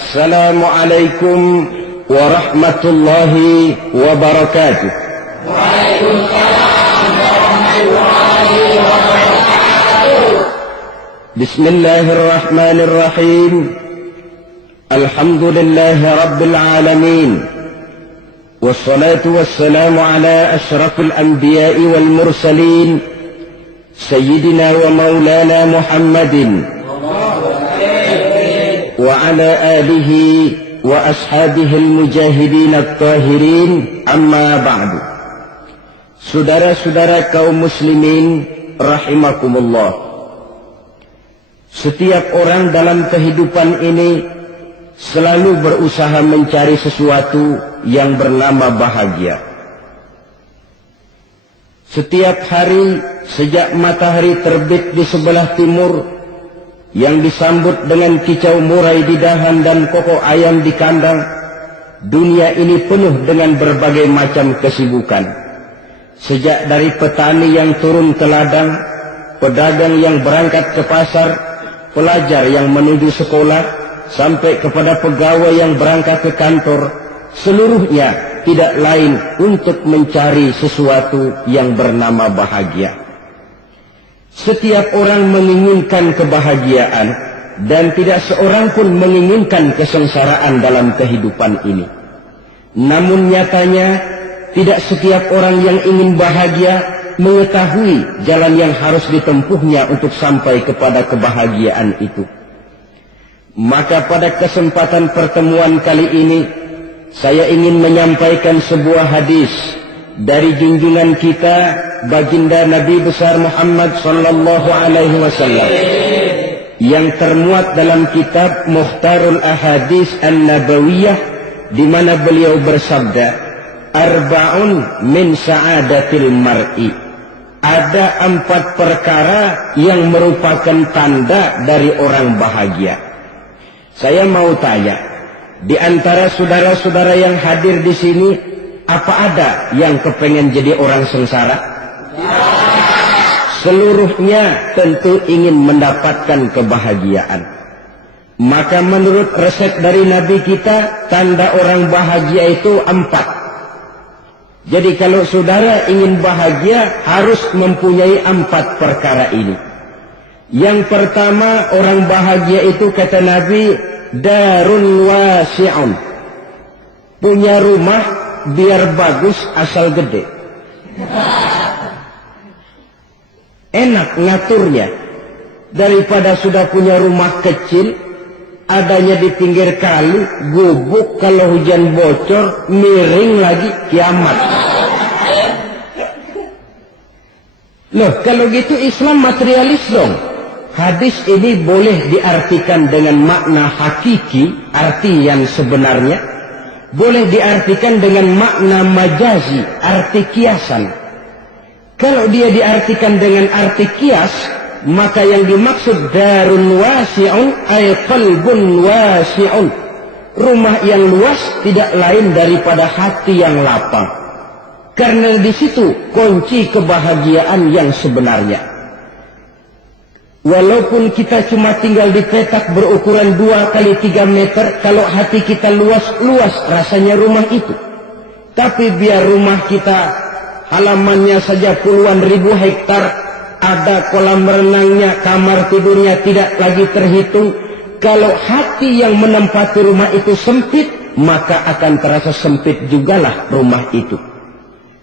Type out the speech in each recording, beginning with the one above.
Assalamualaikum warahmatullahi wabarakatuh. Waalaikumsalam warahmatullahi wabarakatuh. Bismillahirrahmanirrahim. Alhamdulillahi rabbil alamin. Wassalatu wassalamu ala asyrafil anbiya'i wal mursalin Sayyidina wa maulana Muhammadin وعلى آله وأصحابه المجاهدين الطاهرين أما بعد. Saudara-saudara kaum muslimin rahimakumullah, setiap orang dalam kehidupan ini selalu berusaha mencari sesuatu yang bernama bahagia. Setiap hari sejak matahari terbit di sebelah timur yang disambut dengan kicau murai di dahan dan kokok ayam di kandang, dunia ini penuh dengan berbagai macam kesibukan. Sejak dari petani yang turun ke ladang, pedagang yang berangkat ke pasar, pelajar yang menuju sekolah, sampai kepada pegawai yang berangkat ke kantor, seluruhnya tidak lain untuk mencari sesuatu yang bernama bahagia. Setiap orang menginginkan kebahagiaan dan tidak seorang pun menginginkan kesengsaraan dalam kehidupan ini. Namun nyatanya tidak setiap orang yang ingin bahagia mengetahui jalan yang harus ditempuhnya untuk sampai kepada kebahagiaan itu. Maka pada kesempatan pertemuan kali ini saya ingin menyampaikan sebuah hadis dari junjungan kita baginda Nabi besar Muhammad sallallahu alaihi wasallam yang termuat dalam kitab Mukhtarul Ahadits An-Nabawiyah, di mana beliau bersabda, arba'un min sa'adatil mar'i. Ada 4 perkara yang merupakan tanda dari orang bahagia. Saya mau tanya, di antara saudara-saudara yang hadir di sini, apa ada yang kepengen jadi orang sengsara? Seluruhnya tentu ingin mendapatkan kebahagiaan. Maka menurut resep dari Nabi kita, tanda orang bahagia itu 4. Jadi kalau saudara ingin bahagia, harus mempunyai 4 perkara ini. Yang pertama, orang bahagia itu kata Nabi, darun wasi'un. Punya rumah biar bagus asal gede. Enak ngaturnya daripada sudah punya rumah kecil, adanya di pinggir kali, gubuk, kalau hujan bocor, miring lagi, kiamat. Loh, kalau gitu Islam materialis dong. Hadis ini boleh diartikan dengan makna hakiki, arti yang sebenarnya, boleh diartikan dengan makna majazi, arti kiasan. Kalau dia diartikan dengan arti kias, maka yang dimaksud darun wasi'un ay qalbun wasi'un. Rumah yang luas tidak lain daripada hati yang lapang. Karena di situ kunci kebahagiaan yang sebenarnya. Walaupun kita cuma tinggal di petak berukuran 2 kali 3 meter, kalau hati kita luas-luas rasanya rumah itu. Tapi biar rumah kita halamannya saja puluhan ribu hektar, ada kolam renangnya, kamar tidurnya tidak lagi terhitung. Kalau hati yang menempati rumah itu sempit, maka akan terasa sempit jugalah rumah itu.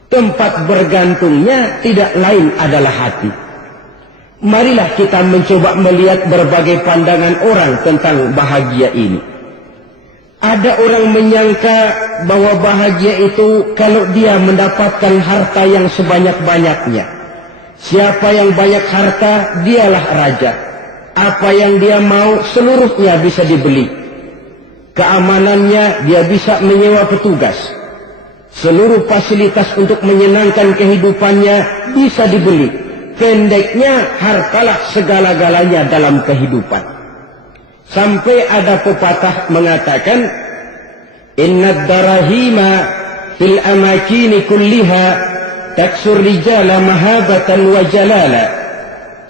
Tempat bergantungnya tidak lain adalah hati. Marilah kita mencoba melihat berbagai pandangan orang tentang bahagia ini. Ada orang menyangka bahwa bahagia itu kalau dia mendapatkan harta yang sebanyak-banyaknya. Siapa yang banyak harta, dialah raja. Apa yang dia mau, seluruhnya bisa dibeli. Keamanannya, dia bisa menyewa petugas. Seluruh fasilitas untuk menyenangkan kehidupannya bisa dibeli. Pendeknya, hartalah segala-galanya dalam kehidupan. Sampai ada pepatah mengatakan, inna darahima fil amakini kulliha taksur rijala mahabatan wa jalala.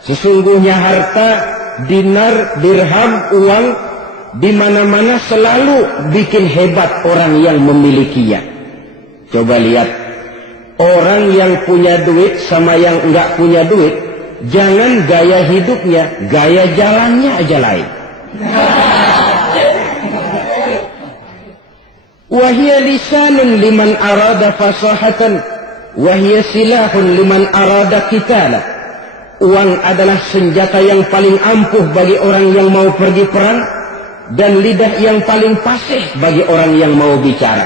Sesungguhnya harta, dinar, dirham, uang di mana-mana selalu bikin hebat orang yang memilikinya. Coba lihat, orang yang punya duit sama yang enggak punya duit, jangan gaya hidupnya, gaya jalannya aja lain. Wahia lisanun liman arada fasahatan, wahia silahun liman arada qitala. Uang adalah senjata yang paling ampuh bagi orang yang mau pergi perang, dan lidah yang paling fasih bagi orang yang mau bicara.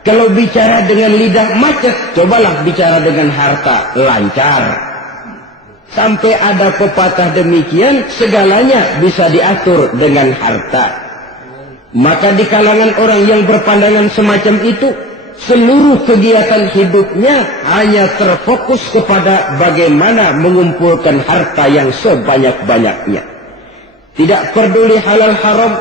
Kalau bicara dengan lidah macet, cobalah bicara dengan harta, lancar. Sampai ada pepatah demikian, segalanya bisa diatur dengan harta. Maka di kalangan orang yang berpandangan semacam itu, seluruh kegiatan hidupnya hanya terfokus kepada bagaimana mengumpulkan harta yang sebanyak-banyaknya. Tidak peduli halal haram,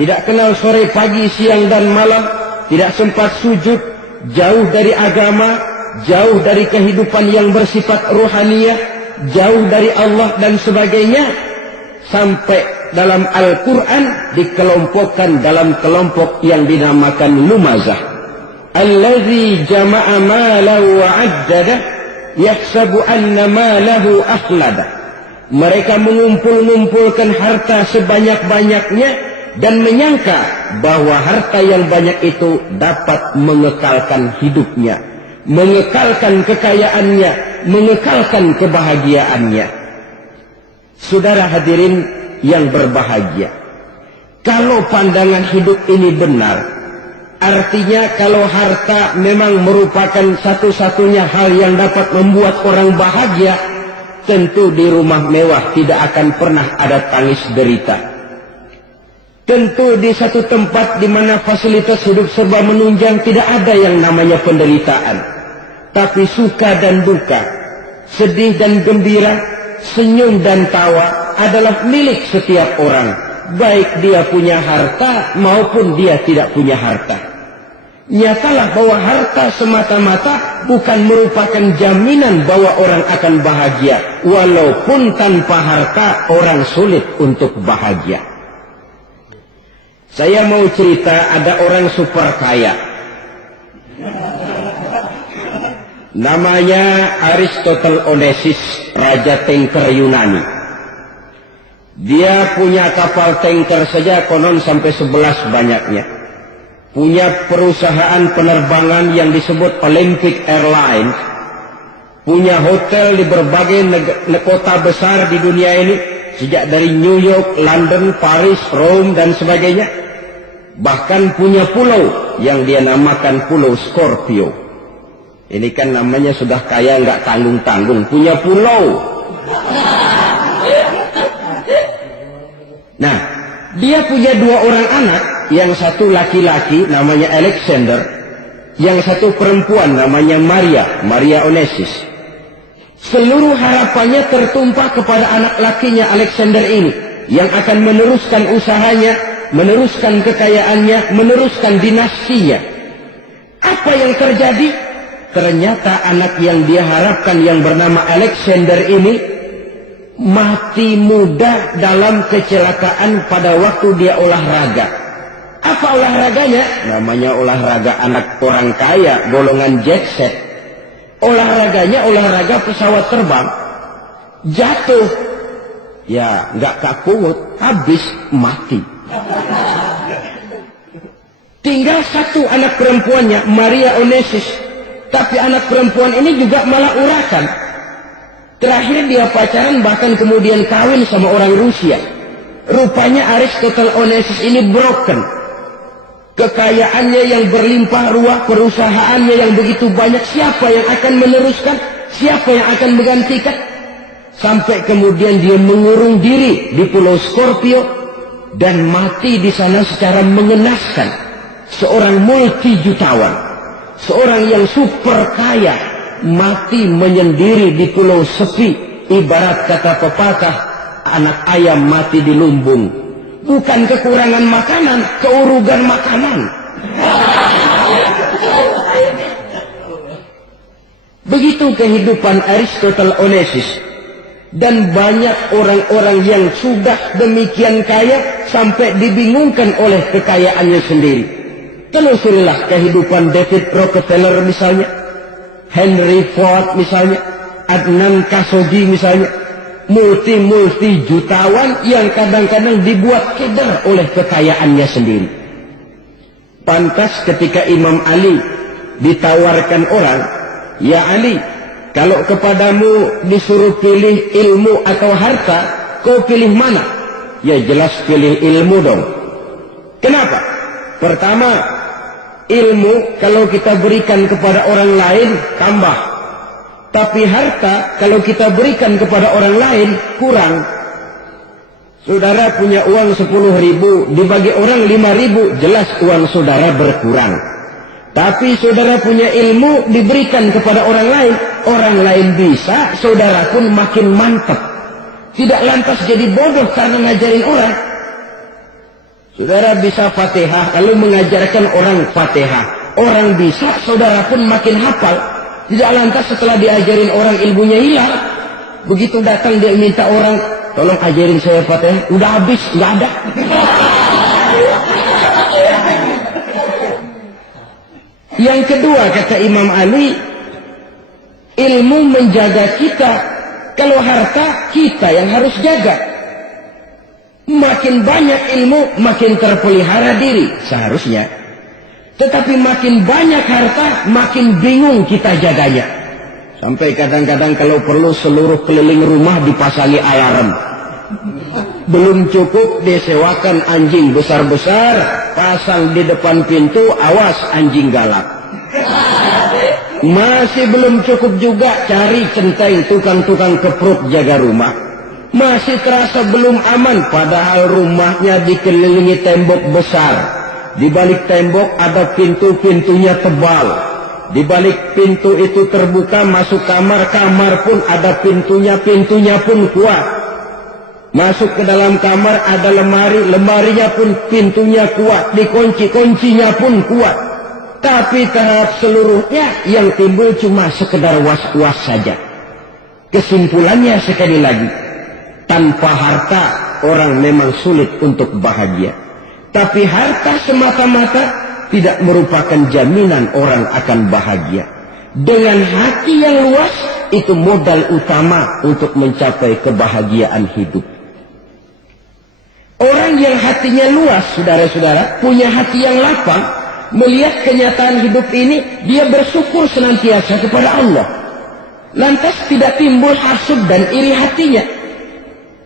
tidak kenal sore pagi siang dan malam, tidak sempat sujud, jauh dari agama, jauh dari kehidupan yang bersifat ruhaniyah, jauh dari Allah dan sebagainya. Sampai dalam Al-Quran dikelompokkan dalam kelompok yang dinamakan lumazah. Allazi jama'a malahu wa 'addadah yahsabu anna malahu akhlada. Mereka mengumpul-ngumpulkan harta sebanyak-banyaknya dan menyangka bahwa harta yang banyak itu dapat mengekalkan hidupnya, mengekalkan kekayaannya, mengekalkan kebahagiaannya. Saudara hadirin yang berbahagia, kalau pandangan hidup ini benar, artinya kalau harta memang merupakan satu-satunya hal yang dapat membuat orang bahagia, tentu di rumah mewah tidak akan pernah ada tangis derita. Tentu di satu tempat di mana fasilitas hidup serba menunjang tidak ada yang namanya penderitaan. Tapi suka dan duka, sedih dan gembira, senyum dan tawa adalah milik setiap orang, baik dia punya harta maupun dia tidak punya harta. Nyatalah bahwa harta semata-mata bukan merupakan jaminan bahwa orang akan bahagia, walaupun tanpa harta orang sulit untuk bahagia. Saya mau cerita, ada orang super kaya, namanya Aristotle Onassis, raja tanker Yunani. Dia punya kapal tanker saja konon sampai 11 banyaknya. Punya perusahaan penerbangan yang disebut Olympic Airlines. Punya hotel di berbagai kota besar di dunia ini, sejak dari New York, London, Paris, Rome dan sebagainya. Bahkan punya pulau yang dia namakan Pulau Scorpio. Ini kan namanya sudah kaya nggak tanggung-tanggung, punya pulau. Nah, dia punya 2 orang anak, yang satu laki-laki namanya Alexander, yang satu perempuan namanya Maria Onassis. Seluruh harapannya tertumpah kepada anak lakinya Alexander ini, yang akan meneruskan usahanya, meneruskan kekayaannya, meneruskan dinastinya. Apa yang terjadi? Ternyata anak yang dia harapkan yang bernama Alexander ini mati muda dalam kecelakaan pada waktu dia olahraga. Apa olahraganya? Namanya olahraga anak orang kaya, golongan jet set. Olahraganya olahraga pesawat terbang. Jatuh. Ya, nggak kakungut, habis mati. Tinggal satu anak perempuannya, Maria Onassis. Tapi anak perempuan ini juga malah urakan. Terakhir dia pacaran, bahkan kemudian kawin sama orang Rusia. Rupanya Aristotle Onassis ini broken. Kekayaannya yang berlimpah ruah, perusahaannya yang begitu banyak, siapa yang akan meneruskan? Siapa yang akan menggantikan? Sampai kemudian dia mengurung diri di Pulau Scorpio dan mati di sana secara mengenaskan. Seorang multi-jutawan, seorang yang super kaya, mati menyendiri di pulau sepi. Ibarat kata pepatah, anak ayam mati di lumbung. Bukan kekurangan makanan, keurugan makanan. Begitu kehidupan Aristotle Onassis. Dan banyak orang-orang yang sudah demikian kaya sampai dibingungkan oleh kekayaannya sendiri. Telusurilah kehidupan David Rockefeller misalnya, Henry Ford misalnya, Adnan Khashoggi misalnya, multi jutawan yang kadang-kadang dibuat keder oleh kekayaannya sendiri. Pantas ketika Imam Ali ditawarkan orang, "Ya Ali, kalau kepadamu disuruh pilih ilmu atau harta, kau pilih mana?" Ya jelas pilih ilmu dong. Kenapa? Pertama, ilmu kalau kita berikan kepada orang lain tambah. Tapi harta kalau kita berikan kepada orang lain kurang. Saudara punya uang 10.000, dibagi orang 5.000, jelas uang saudara berkurang. Tapi saudara punya ilmu diberikan kepada orang lain bisa, saudara pun makin mantap. Tidak lantas jadi bodoh karena ngajarin orang. Saudara bisa Fatihah, lalu mengajarkan orang Fatihah. Orang bisa, saudara pun makin hafal. Tidak lantas setelah diajarin orang ilmunya hilang. Begitu datang dia minta orang, "Tolong ajarin saya Fatihah." Udah habis, nggak ada. Yang kedua kata Imam Ali, ilmu menjaga kita. Kalau harta kita yang harus jaga. Makin banyak ilmu makin terpelihara diri seharusnya. Tetapi makin banyak harta makin bingung kita jaganya. Sampai kadang-kadang kalau perlu seluruh keliling rumah dipasangi alarm. Belum cukup disewakan anjing besar-besar, pasang di depan pintu, awas anjing galak. Masih belum cukup juga cari centeng tukang-tukang keprut jaga rumah. Masih terasa belum aman, padahal rumahnya dikelilingi tembok besar. Di balik tembok ada pintu-pintunya tebal. Di balik pintu itu terbuka masuk kamar, kamar pun ada pintunya pun kuat. Masuk ke dalam kamar ada lemari, lemarinya pun pintunya kuat, dikunci, kuncinya pun kuat. Tapi tahap seluruhnya yang timbul cuma sekedar was-was saja. Kesimpulannya sekali lagi, tanpa harta orang memang sulit untuk bahagia. Tapi harta semata-mata tidak merupakan jaminan orang akan bahagia. Dengan hati yang luas, itu modal utama untuk mencapai kebahagiaan hidup. Orang yang hatinya luas, saudara-saudara, punya hati yang lapang, melihat kenyataan hidup ini, dia bersyukur senantiasa kepada Allah. Lantas tidak timbul hasud dan iri hatinya.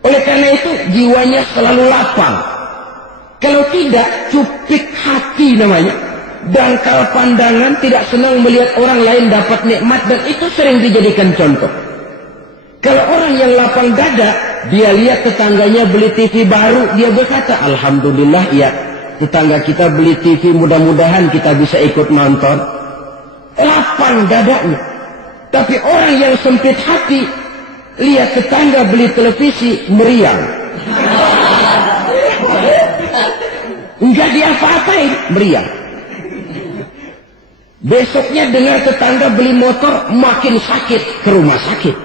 Oleh karena itu, jiwanya selalu lapang. Kalau tidak, cupik hati namanya. Dangkal pandangan, tidak senang melihat orang lain dapat nikmat, dan itu sering dijadikan contoh. Kalau orang yang lapang dada, dia lihat tetangganya beli TV baru, dia berkata, "Alhamdulillah ya, tetangga kita beli TV, mudah-mudahan kita bisa ikut nonton." Lapang dadanya. Tapi orang yang sempit hati, lihat tetangga beli televisi, meriang. Enggak diapa-apain, meriang. Besoknya dengar tetangga beli motor, makin sakit, ke rumah sakit.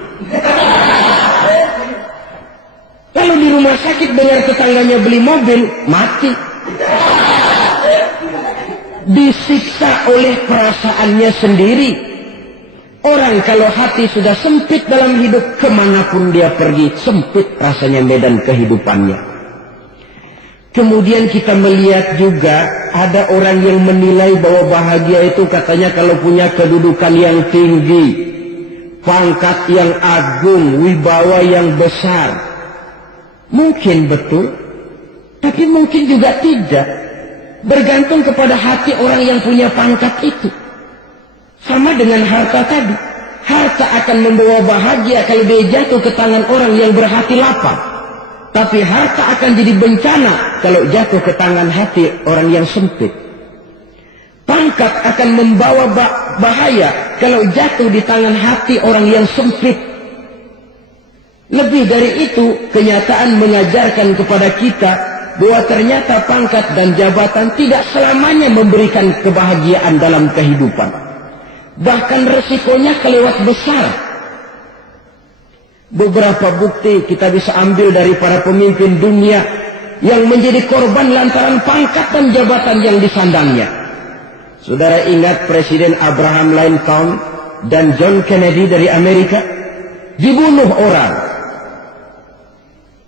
Kalau di rumah sakit dengar tetangganya beli mobil, mati. Disiksa oleh perasaannya sendiri. Orang kalau hati sudah sempit dalam hidup, kemanapun dia pergi, sempit rasanya medan kehidupannya. Kemudian kita melihat juga ada orang yang menilai bahwa bahagia itu katanya kalau punya kedudukan yang tinggi, pangkat yang agung, wibawa yang besar. Mungkin betul, tapi mungkin juga tidak. Bergantung kepada hati orang yang punya pangkat itu. Sama dengan harta tadi. Harta akan membawa bahagia kalau dia jatuh ke tangan orang yang berhati lapang. Tapi harta akan jadi bencana kalau jatuh ke tangan hati orang yang sempit. Pangkat akan membawa bahaya kalau jatuh di tangan hati orang yang sempit. Lebih dari itu, kenyataan mengajarkan kepada kita bahwa ternyata pangkat dan jabatan tidak selamanya memberikan kebahagiaan dalam kehidupan. Bahkan resikonya kelewat besar. Beberapa bukti kita bisa ambil dari para pemimpin dunia yang menjadi korban lantaran pangkat dan jabatan yang disandangnya. Saudara ingat Presiden Abraham Lincoln dan John Kennedy dari Amerika? Dibunuh orang.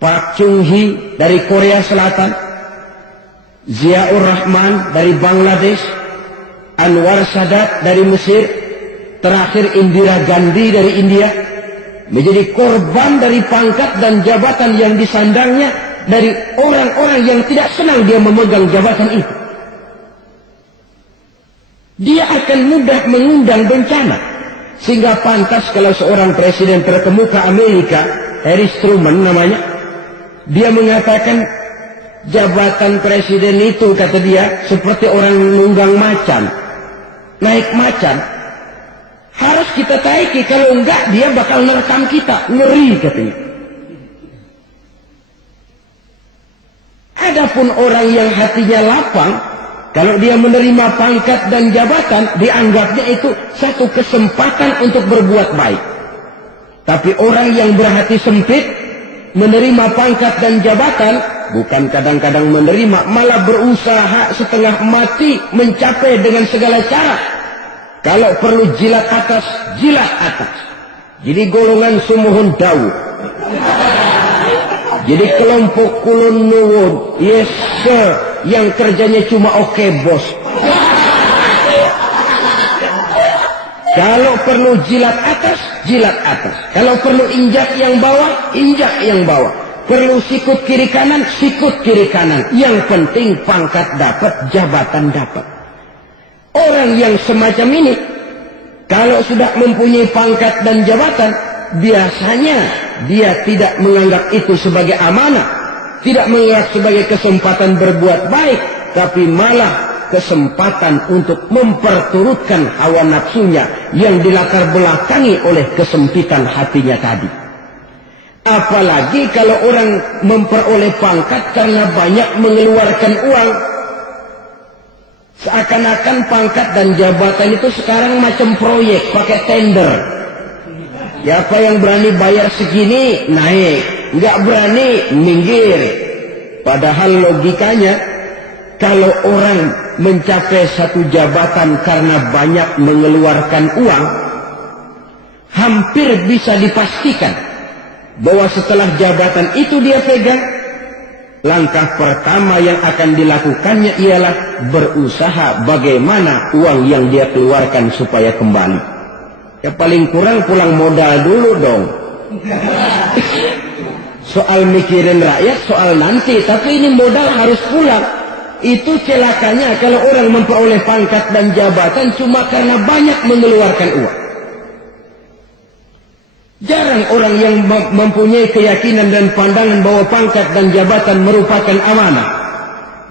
Park Chung-hee dari Korea Selatan, Ziaur Rahman dari Bangladesh, Anwar Sadat dari Mesir, terakhir Indira Gandhi dari India, menjadi korban dari pangkat dan jabatan yang disandangnya dari orang-orang yang tidak senang dia memegang jabatan itu. Dia akan mudah mengundang bencana, sehingga pantas kalau seorang presiden terkemuka Amerika, Harry Truman namanya, dia mengatakan jabatan presiden itu, kata dia, seperti orang nunggang macan, naik macan, harus kita taiki, kalau enggak dia bakal merekam kita, ngeri katanya. Adapun orang yang hatinya lapang, kalau dia menerima pangkat dan jabatan, dianggapnya itu satu kesempatan untuk berbuat baik. Tapi orang yang berhati sempit, menerima pangkat dan jabatan, bukan kadang-kadang menerima, malah berusaha setengah mati mencapai dengan segala cara. Kalau perlu jilat atas, jilat atas. Jadi golongan sumuhun dawu. Jadi kelompok kulon nuwun, yes sir, yang kerjanya cuma oke bos. Kalau perlu jilat atas, jilat atas. Kalau perlu injak yang bawah, injak yang bawah. Perlu sikut kiri kanan, sikut kiri kanan. Yang penting pangkat dapat, jabatan dapat. Orang yang semacam ini, kalau sudah mempunyai pangkat dan jabatan, biasanya dia tidak menganggap itu sebagai amanah, tidak menganggap sebagai kesempatan berbuat baik, tapi malah kesempatan untuk memperturutkan hawa nafsunya yang dilatar belakangi oleh kesempitan hatinya tadi. Apalagi kalau orang memperoleh pangkat karena banyak mengeluarkan uang, seakan-akan pangkat dan jabatan itu sekarang macam proyek, pakai tender. Siapa yang berani bayar segini, naik. Nggak berani, minggir. Padahal logikanya, kalau orang mencapai satu jabatan karena banyak mengeluarkan uang, hampir bisa dipastikan bahwa setelah jabatan itu dia pegang, langkah pertama yang akan dilakukannya ialah berusaha bagaimana uang yang dia keluarkan supaya kembali. Ya paling kurang pulang modal dulu dong. Soal mikirin rakyat, soal nanti, tapi ini modal harus pulang. Itu celakanya kalau orang memperoleh pangkat dan jabatan cuma karena banyak mengeluarkan uang. Jarang orang yang mempunyai keyakinan dan pandangan bahwa pangkat dan jabatan merupakan amanah.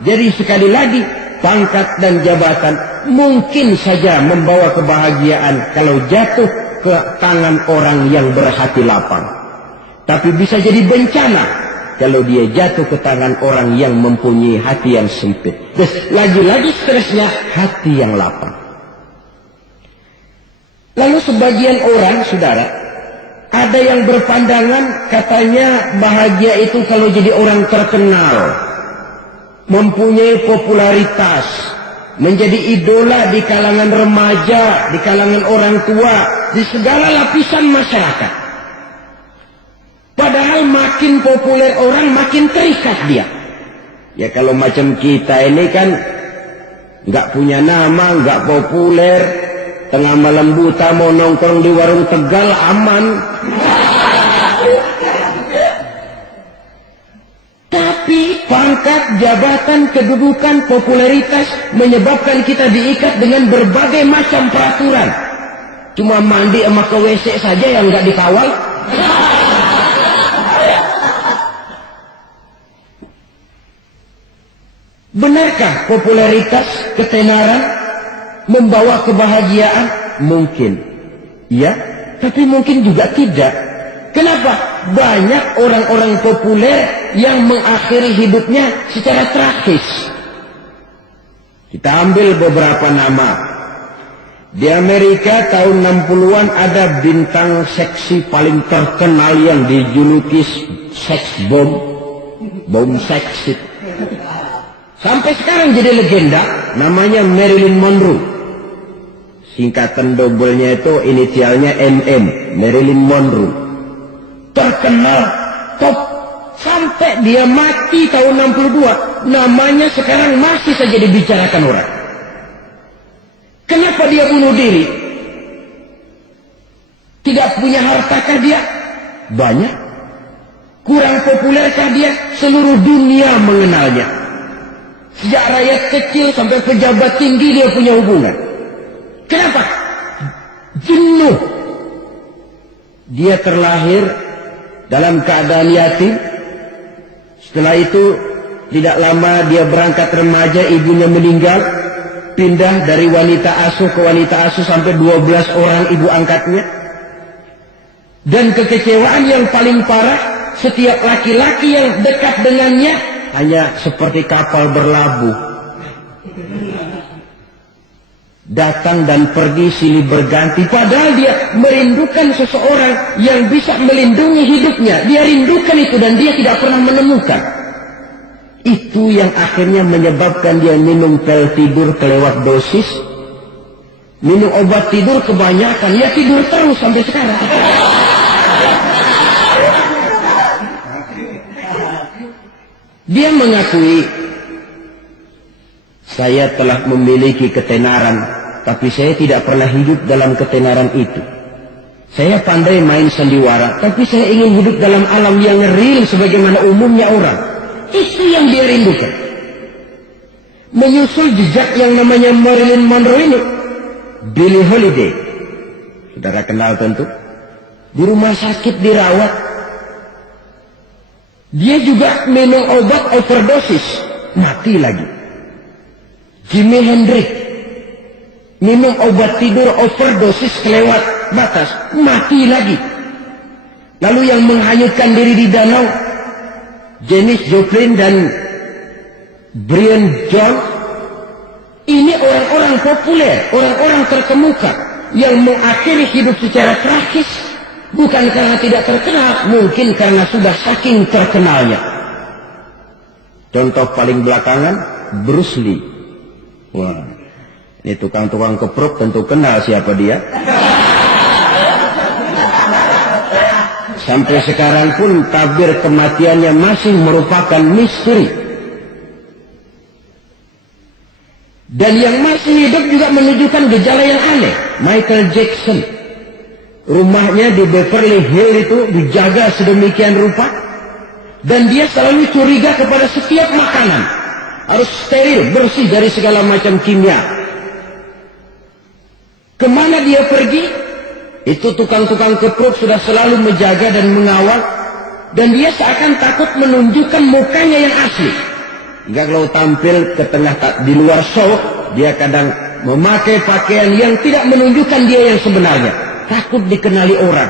Jadi sekali lagi, pangkat dan jabatan mungkin saja membawa kebahagiaan kalau jatuh ke tangan orang yang berhati lapang. Tapi bisa jadi bencana kalau dia jatuh ke tangan orang yang mempunyai hati yang sempit. Terus lagi-lagi stresnya hati yang lapang. Lalu sebagian orang, saudara, ada yang berpandangan katanya bahagia itu kalau jadi orang terkenal, mempunyai popularitas, menjadi idola di kalangan remaja, di kalangan orang tua, di segala lapisan masyarakat. Padahal makin populer orang, makin terikat dia. Ya kalau macam kita ini kan nggak punya nama, nggak populer, tengah malam buta mau nongkrong di warung Tegal aman. Tapi pangkat, jabatan, kedudukan, popularitas menyebabkan kita diikat dengan berbagai macam peraturan. Cuma mandi sama ke WC saja yang nggak dikawal. Benarkah popularitas, ketenaran membawa kebahagiaan? Mungkin. Ya, tapi mungkin juga tidak. Kenapa? Banyak orang-orang populer yang mengakhiri hidupnya secara tragis. Kita ambil beberapa nama. Di Amerika tahun 60-an ada bintang seksi paling terkenal yang dijuluki seks bom seks. Sampai sekarang jadi legenda, namanya Marilyn Monroe. Singkatan dobelnya itu inisialnya MM, Marilyn Monroe. Terkenal, top, sampai dia mati tahun 62, namanya sekarang masih saja dibicarakan orang. Kenapa dia bunuh diri? Tidak punya hartakah dia? Banyak. Kurang populerkah dia? Seluruh dunia mengenalnya. Sejak rakyat kecil sampai pejabat tinggi dia punya hubungan. Kenapa? Jenuh. Dia terlahir dalam keadaan yatim. Setelah itu tidak lama dia berangkat remaja, ibunya meninggal. Pindah dari wanita asuh ke wanita asuh sampai 12 orang ibu angkatnya. Dan kekecewaan yang paling parah, setiap laki-laki yang dekat dengannya hanya seperti kapal berlabuh. Datang dan pergi silih berganti, padahal dia merindukan seseorang yang bisa melindungi hidupnya. Dia rindukan itu dan dia tidak pernah menemukan. Itu yang akhirnya menyebabkan dia minum pil tidur kelewat dosis, minum obat tidur kebanyakan, ya tidur terus sampai sekarang. Dia mengakui, saya telah memiliki ketenaran, tapi saya tidak pernah hidup dalam ketenaran itu. Saya pandai main sandiwara, tapi saya ingin hidup dalam alam yang real sebagaimana umumnya orang. Itu yang dia rindukan. Menyusul jejak yang namanya Marilyn Monroe ini, Billie Holiday, saudara kenal tentu, di rumah sakit dirawat. Dia juga minum obat overdosis, mati lagi. Jimi Hendrix minum obat tidur overdosis kelewat batas, mati lagi. Lalu yang menghanyutkan diri di danau, Janis Joplin dan Brian Jones. Ini orang-orang populer, orang-orang terkemuka yang mengakhiri hidup secara tragis, bukan karena tidak terkenal, mungkin karena sudah saking terkenalnya. Contoh paling belakangan, Bruce Lee. Wah, ini tukang-tukang keprok tentu kenal siapa dia. Sampai sekarang pun tabir kematiannya masih merupakan misteri. Dan yang masih hidup juga menunjukkan gejala yang aneh. Michael Jackson, rumahnya di Beverly Hills itu dijaga sedemikian rupa, dan dia selalu curiga kepada setiap makanan harus steril, bersih dari segala macam kimia. Kemana dia pergi, itu tukang-tukang keprok sudah selalu menjaga dan mengawal, dan dia seakan takut menunjukkan mukanya yang asli. Hingga kalau tampil ke tengah di luar show, dia kadang memakai pakaian yang tidak menunjukkan dia yang sebenarnya, takut dikenali orang.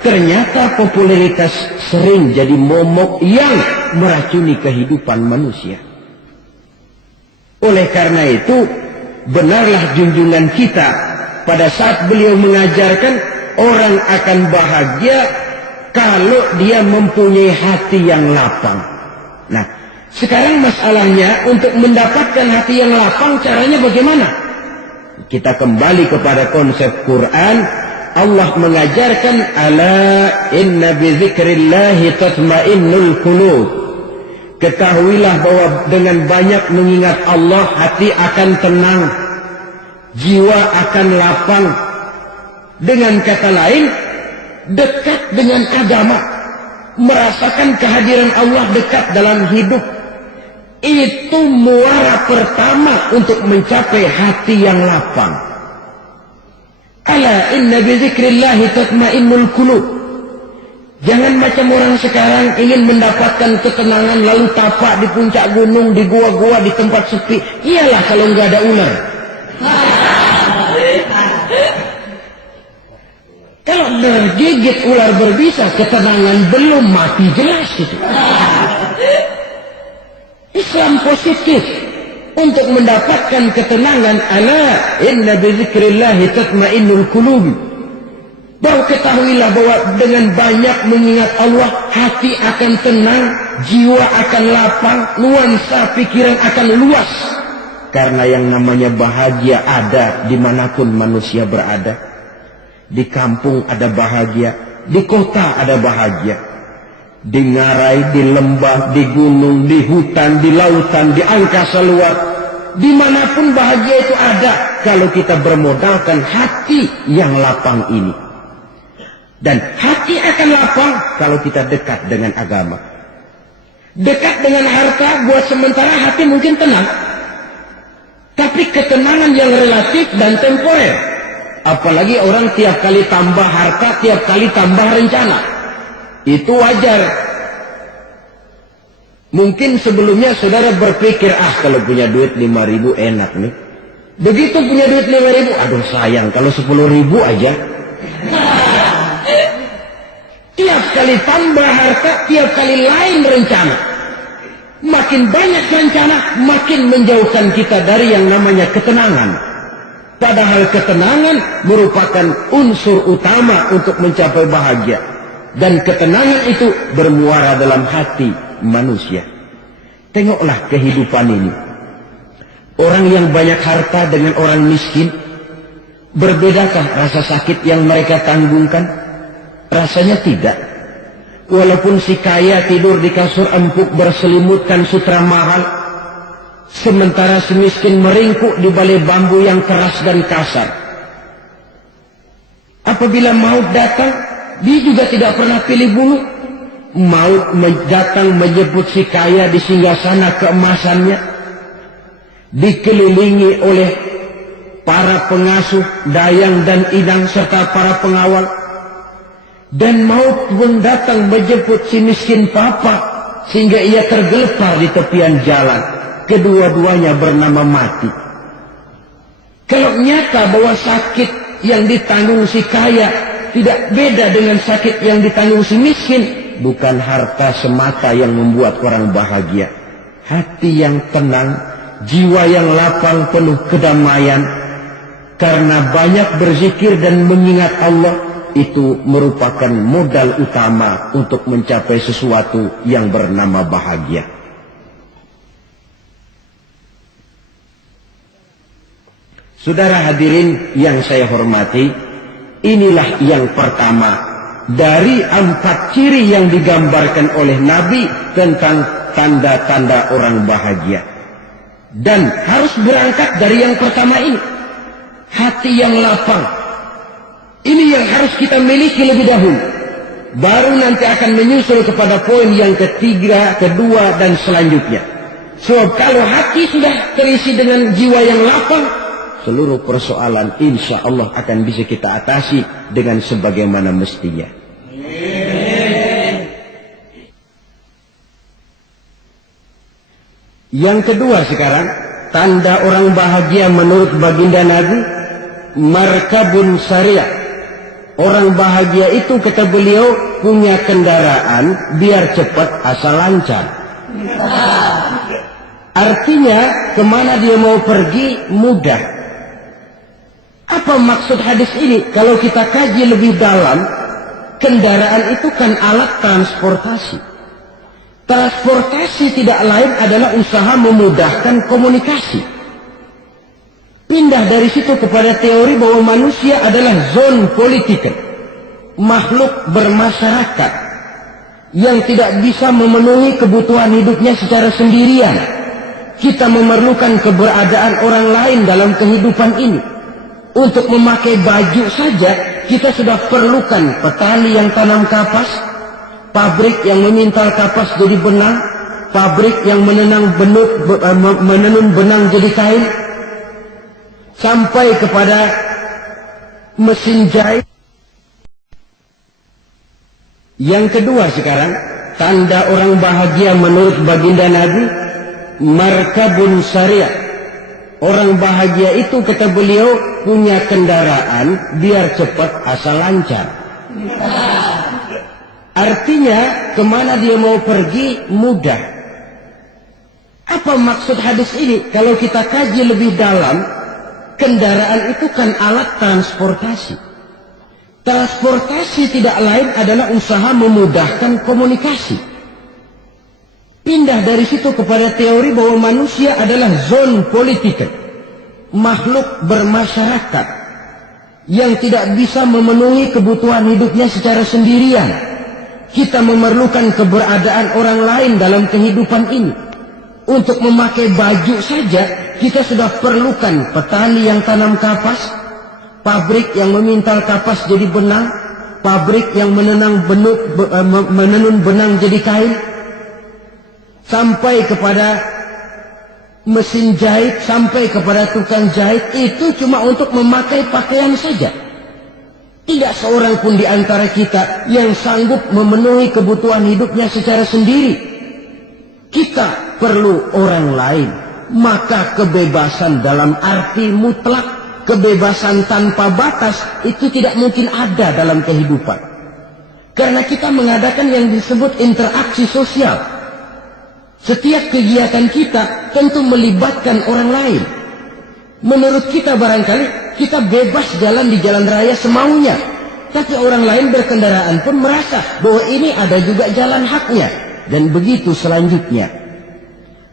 Ternyata popularitas sering jadi momok yang meracuni kehidupan manusia. Oleh karena itu, benarlah junjungan kita pada saat beliau mengajarkan orang akan bahagia kalau dia mempunyai hati yang lapang. Nah, sekarang masalahnya untuk mendapatkan hati yang lapang, caranya bagaimana? Kita kembali kepada konsep Quran. Allah mengajarkan, ala inna bi dzikrillahi tatmainnul qulub. Ketahuilah bahwa dengan banyak mengingat Allah, hati akan tenang, jiwa akan lapang. Dengan kata lain, dekat dengan agama, merasakan kehadiran Allah dekat dalam hidup, itu muara pertama untuk mencapai hati yang lapang. Ala inna bi dzikrillahi tatmainnul qulub. Jangan macam orang sekarang ingin mendapatkan ketenangan lalu tapak di puncak gunung, di gua-gua, di tempat sepi. Iyalah kalau nggak ada ular. Kalau tergigit ular berbisa, ketenangan belum, mati jelas itu. Islam positif. untuk mendapatkan ketenangan. Ala inna bizikrillahi tatma'innul qulub. Bahwa ketahuilah bahwa dengan banyak mengingat Allah, hati akan tenang, jiwa akan lapang, nuansa pikiran akan luas. Karena yang namanya bahagia ada dimanapun manusia berada. Di kampung ada bahagia, di kota ada bahagia. Di ngarai, di lembah, di gunung, di hutan, di lautan, di angkasa luar. Dimanapun bahagia itu ada kalau kita bermodalkan hati yang lapang ini. Dan hati akan lapang kalau kita dekat dengan agama. Dekat dengan harta buat sementara hati mungkin tenang. Tapi ketenangan yang relatif dan temporer. Apalagi orang tiap kali tambah harta, tiap kali tambah rencana. Itu wajar. Mungkin sebelumnya saudara berpikir, kalau punya duit 5.000 enak nih. Begitu punya duit 5.000, aduh sayang kalau 10.000 aja. Tiap kali tambah harta, tiap kali lain rencana. Makin banyak rencana, makin menjauhkan kita dari yang namanya ketenangan. Padahal ketenangan merupakan unsur utama untuk mencapai bahagia. Dan ketenangan itu bermuara dalam hati manusia. Tengoklah kehidupan ini. Orang yang banyak harta dengan orang miskin, berbedakah rasa sakit yang mereka tanggungkan? Rasanya tidak. Walaupun si kaya tidur di kasur empuk berselimutkan sutra mahal, sementara si miskin meringkuk di balai bambu yang keras dan kasar. Apabila maut datang, dia juga tidak pernah pilih bulu. Maut datang menyebut si kaya di singgasana keemasannya, dikelilingi oleh para pengasuh, dayang dan inang serta para pengawal. Dan maut pun datang menjemput si miskin papa, sehingga ia tergelepar di tepian jalan. Kedua-duanya bernama mati. Kalau nyata bahwa sakit yang ditanggung si kaya tidak beda dengan sakit yang ditanggung si miskin, bukan harta semata yang membuat orang bahagia. Hati yang tenang, jiwa yang lapang penuh kedamaian, karena banyak berzikir dan mengingat Allah, itu merupakan modal utama untuk mencapai sesuatu yang bernama bahagia. Saudara hadirin yang saya hormati, inilah yang pertama dari 4 ciri yang digambarkan oleh Nabi tentang tanda-tanda orang bahagia. Dan harus berangkat dari yang pertama ini, hati yang lapang. Ini yang harus kita miliki lebih dahulu. Baru nanti akan menyusul kepada poin yang ketiga, kedua, dan selanjutnya. Sebab kalau hati sudah terisi dengan jiwa yang lapang, seluruh persoalan insya Allah akan bisa kita atasi dengan sebagaimana mestinya. Yang kedua sekarang, tanda orang bahagia menurut baginda Nabi, markabun syariah. Orang bahagia itu, kata beliau, punya kendaraan biar cepat asal lancar. Artinya kemana dia mau pergi mudah. Apa maksud hadis ini? Kalau kita kaji lebih dalam, kendaraan itu kan alat transportasi. Transportasi tidak lain adalah usaha memudahkan komunikasi. Pindah dari situ kepada teori bahwa manusia adalah zon politik, makhluk bermasyarakat yang tidak bisa memenuhi kebutuhan hidupnya secara sendirian. Kita memerlukan keberadaan orang lain dalam kehidupan ini. Untuk memakai baju saja kita sudah perlukan petani yang tanam kapas, pabrik yang memintal kapas jadi benang, pabrik yang menenun benang jadi kain, sampai kepada mesin jahit. Yang kedua sekarang, tanda orang bahagia menurut baginda Nabi, markabun syariah. Orang bahagia itu, kata beliau, punya kendaraan biar cepat asal lancar. Artinya kemana dia mau pergi mudah. Apa maksud hadis ini? Kalau kita kaji lebih dalam, kendaraan itu kan alat transportasi. Transportasi tidak lain adalah usaha memudahkan komunikasi. Pindah dari situ kepada teori bahwa manusia adalah zon politik, makhluk bermasyarakat yang tidak bisa memenuhi kebutuhan hidupnya secara sendirian. Kita memerlukan keberadaan orang lain dalam kehidupan ini. Untuk memakai baju saja kita sudah perlukan petani yang tanam kapas, pabrik yang memintal kapas jadi benang, pabrik yang menenun benang jadi kain, sampai kepada mesin jahit, sampai kepada tukang jahit. Itu cuma untuk memakai pakaian saja. Tidak seorang pun di antara kita yang sanggup memenuhi kebutuhan hidupnya secara sendiri. Kita perlu orang lain. Maka kebebasan dalam arti mutlak, kebebasan tanpa batas, itu tidak mungkin ada dalam kehidupan. Karena kita mengadakan yang disebut interaksi sosial. Setiap kegiatan kita tentu melibatkan orang lain. Menurut kita barangkali kita bebas jalan di jalan raya semaunya, tapi orang lain berkendaraan pun merasa bahwa ini ada juga jalan haknya, dan begitu selanjutnya.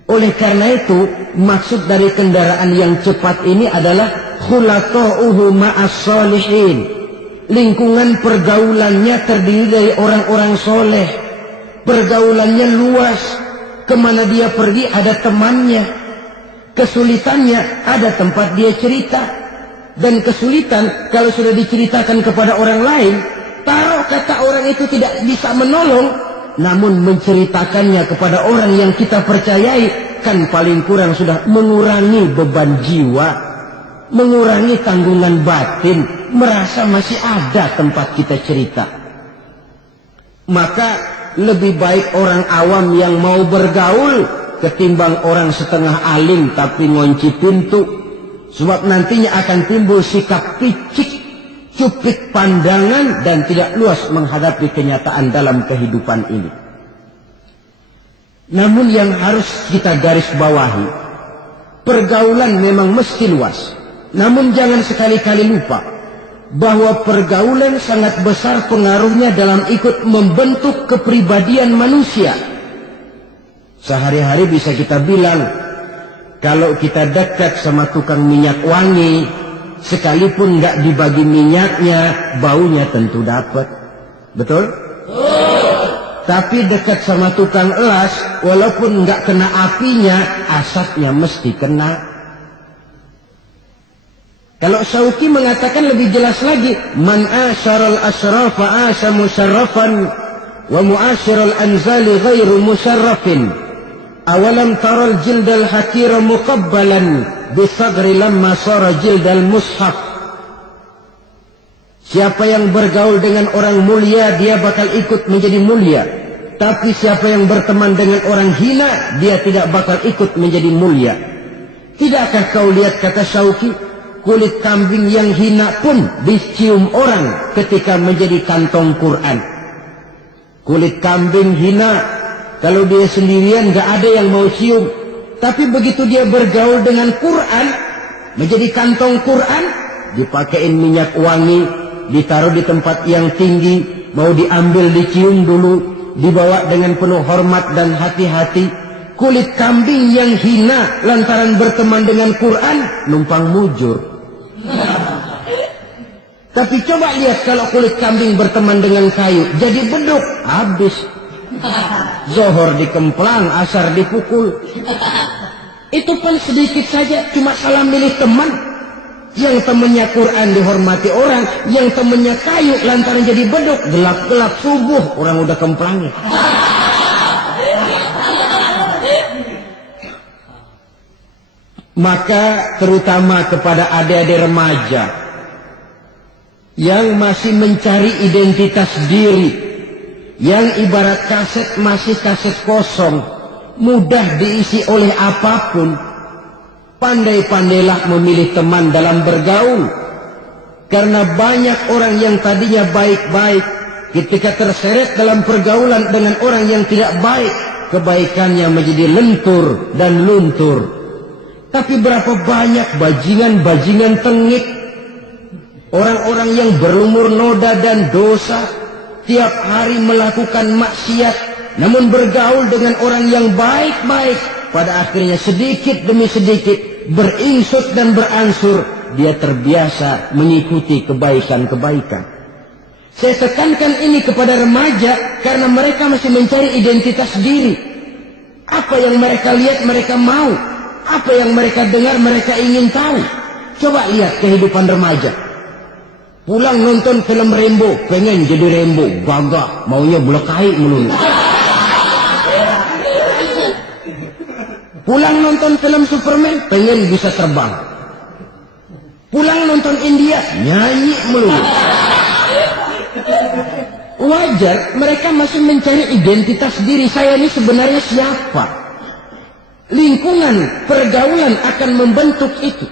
Oleh karena itu, maksud dari kendaraan yang cepat ini adalah khulaqa'uhu ma'as solihin. Lingkungan pergaulannya terdiri dari orang-orang soleh. Pergaulannya luas. Kemana dia pergi ada temannya. Kesulitannya ada tempat dia cerita. Dan kesulitan kalau sudah diceritakan kepada orang lain, taruh kata orang itu tidak bisa menolong, namun menceritakannya kepada orang yang kita percayai, kan paling kurang sudah mengurangi beban jiwa, mengurangi tanggungan batin, merasa masih ada tempat kita cerita. Maka lebih baik orang awam yang mau bergaul ketimbang orang setengah alim tapi ngunci pintu. Sebab nantinya akan timbul sikap picik, cuplik pandangan, dan tidak luas menghadapi kenyataan dalam kehidupan ini. Namun yang harus kita garis bawahi, pergaulan memang mesti luas. Namun jangan sekali-kali lupa bahwa pergaulan sangat besar pengaruhnya dalam ikut membentuk kepribadian manusia. Sehari-hari bisa kita bilang, kalau kita dekat sama tukang minyak wangi, sekalipun nggak dibagi minyaknya, baunya tentu dapat. Betul? Tapi dekat sama tukang elas, walaupun nggak kena apinya, asapnya mesti kena. Kalau Syauqi mengatakan lebih jelas lagi, man asyaral asrafa asya musarrafan wa muasyiral anzali ghairu musarrafin. Awalam taral jildal hakira muqabbalan bisagri lamma sara jildal mushaf. Siapa yang bergaul dengan orang mulia, dia bakal ikut menjadi mulia. Tapi siapa yang berteman dengan orang hina, dia tidak bakal ikut menjadi mulia. Tidakkah kau lihat, kata Syauqi, kulit kambing yang hina pun dicium orang ketika menjadi kantong Quran. Kulit kambing hina, kalau dia sendirian gak ada yang mau cium. Tapi begitu dia bergaul dengan Quran, menjadi kantong Quran, dipakein minyak wangi, ditaruh di tempat yang tinggi, mau diambil dicium dulu, dibawa dengan penuh hormat dan hati-hati. Kulit kambing yang hina lantaran berteman dengan Quran, numpang mujur. Tapi coba lihat kalau kulit kambing berteman dengan kayu, jadi beduk, habis. Zohor dikemplang, asar dipukul. Itu pun sedikit saja, cuma salah milih teman. Yang temannya Quran dihormati orang, yang temannya kayu lantaran jadi beduk, gelap-gelap subuh orang udah kemplangi. Maka terutama kepada adik-adik remaja yang masih mencari identitas diri, yang ibarat kaset masih kaset kosong, mudah diisi oleh apapun, pandai-pandailah memilih teman dalam bergaul. Karena banyak orang yang tadinya baik-baik, ketika terseret dalam pergaulan dengan orang yang tidak baik, kebaikannya menjadi lentur dan luntur. Tapi berapa banyak bajingan-bajingan tengik, orang-orang yang berlumur noda dan dosa, tiap hari melakukan maksiat, namun bergaul dengan orang yang baik-baik. Pada akhirnya sedikit demi sedikit, beringsut dan beransur, dia terbiasa mengikuti kebaikan-kebaikan. Saya tekankan ini kepada remaja karena mereka masih mencari identitas diri. Apa yang mereka lihat mereka mau, apa yang mereka dengar mereka ingin tahu. Coba lihat kehidupan remaja. Pulang nonton film Rambo, pengen jadi Rambo, gagah, maunya melekai melulu. Pulang nonton film Superman, pengen bisa terbang. Pulang nonton India, nyanyi melulu. Wajar, mereka masih mencari identitas diri. Saya ini sebenarnya siapa? Lingkungan, pergaulan akan membentuk itu.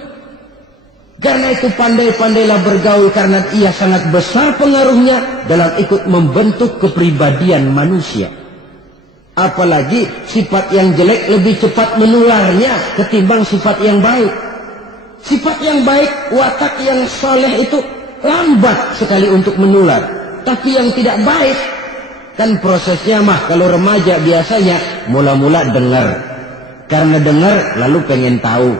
Karena itu pandai-pandailah bergaul, karena ia sangat besar pengaruhnya dalam ikut membentuk kepribadian manusia. Apalagi sifat yang jelek lebih cepat menularnya ketimbang sifat yang baik. Sifat yang baik, watak yang soleh itu lambat sekali untuk menular. Tapi yang tidak baik, kan prosesnya mah kalau remaja biasanya mula-mula dengar. Karena dengar lalu pengen tahu.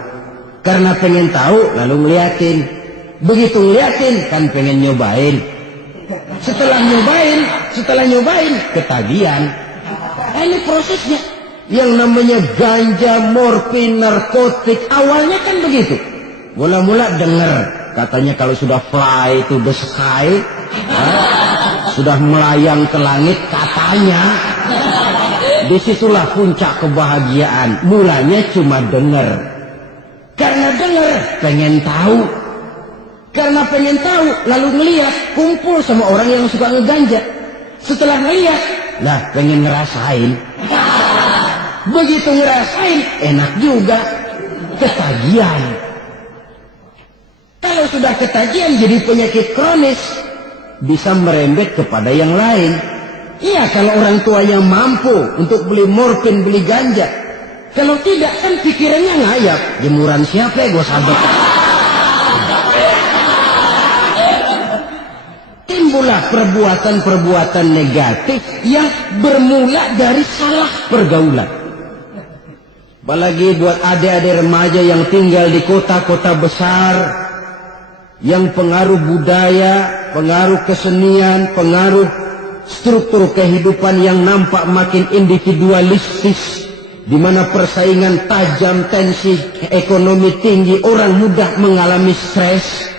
Karena pengen tahu lalu ngeliatin. Begitu ngeliatin kan pengen nyobain. Setelah nyobain ketagihan. Nah, ini prosesnya. Yang namanya ganja, morfin, narkotik, awalnya kan begitu. Mula-mula dengar, katanya kalau sudah fly to the sky, sudah melayang ke langit, katanya disitulah puncak kebahagiaan. Mulanya cuma dengar. Karena dengar, pengen tahu. Karena pengen tahu, lalu ngeliat, kumpul sama orang yang suka ngeganja. Setelah ngeliat, lah pengen ngerasain. Begitu ngerasain, enak juga. Ketagihan. Kalau sudah ketagihan jadi penyakit kronis, bisa merembet kepada yang lain. Iya, kalau orang tuanya mampu untuk beli morfin, beli ganja. Kalau tidak kan pikirannya ngayap. Jemuran siapa ya gue sabet. Timbullah perbuatan-perbuatan negatif yang bermula dari salah pergaulan. Apalagi buat adik-adik remaja yang tinggal di kota-kota besar, yang pengaruh budaya, pengaruh kesenian, pengaruh struktur kehidupan yang nampak makin individualistis, di mana persaingan tajam, tensi ekonomi tinggi, orang mudah mengalami stres.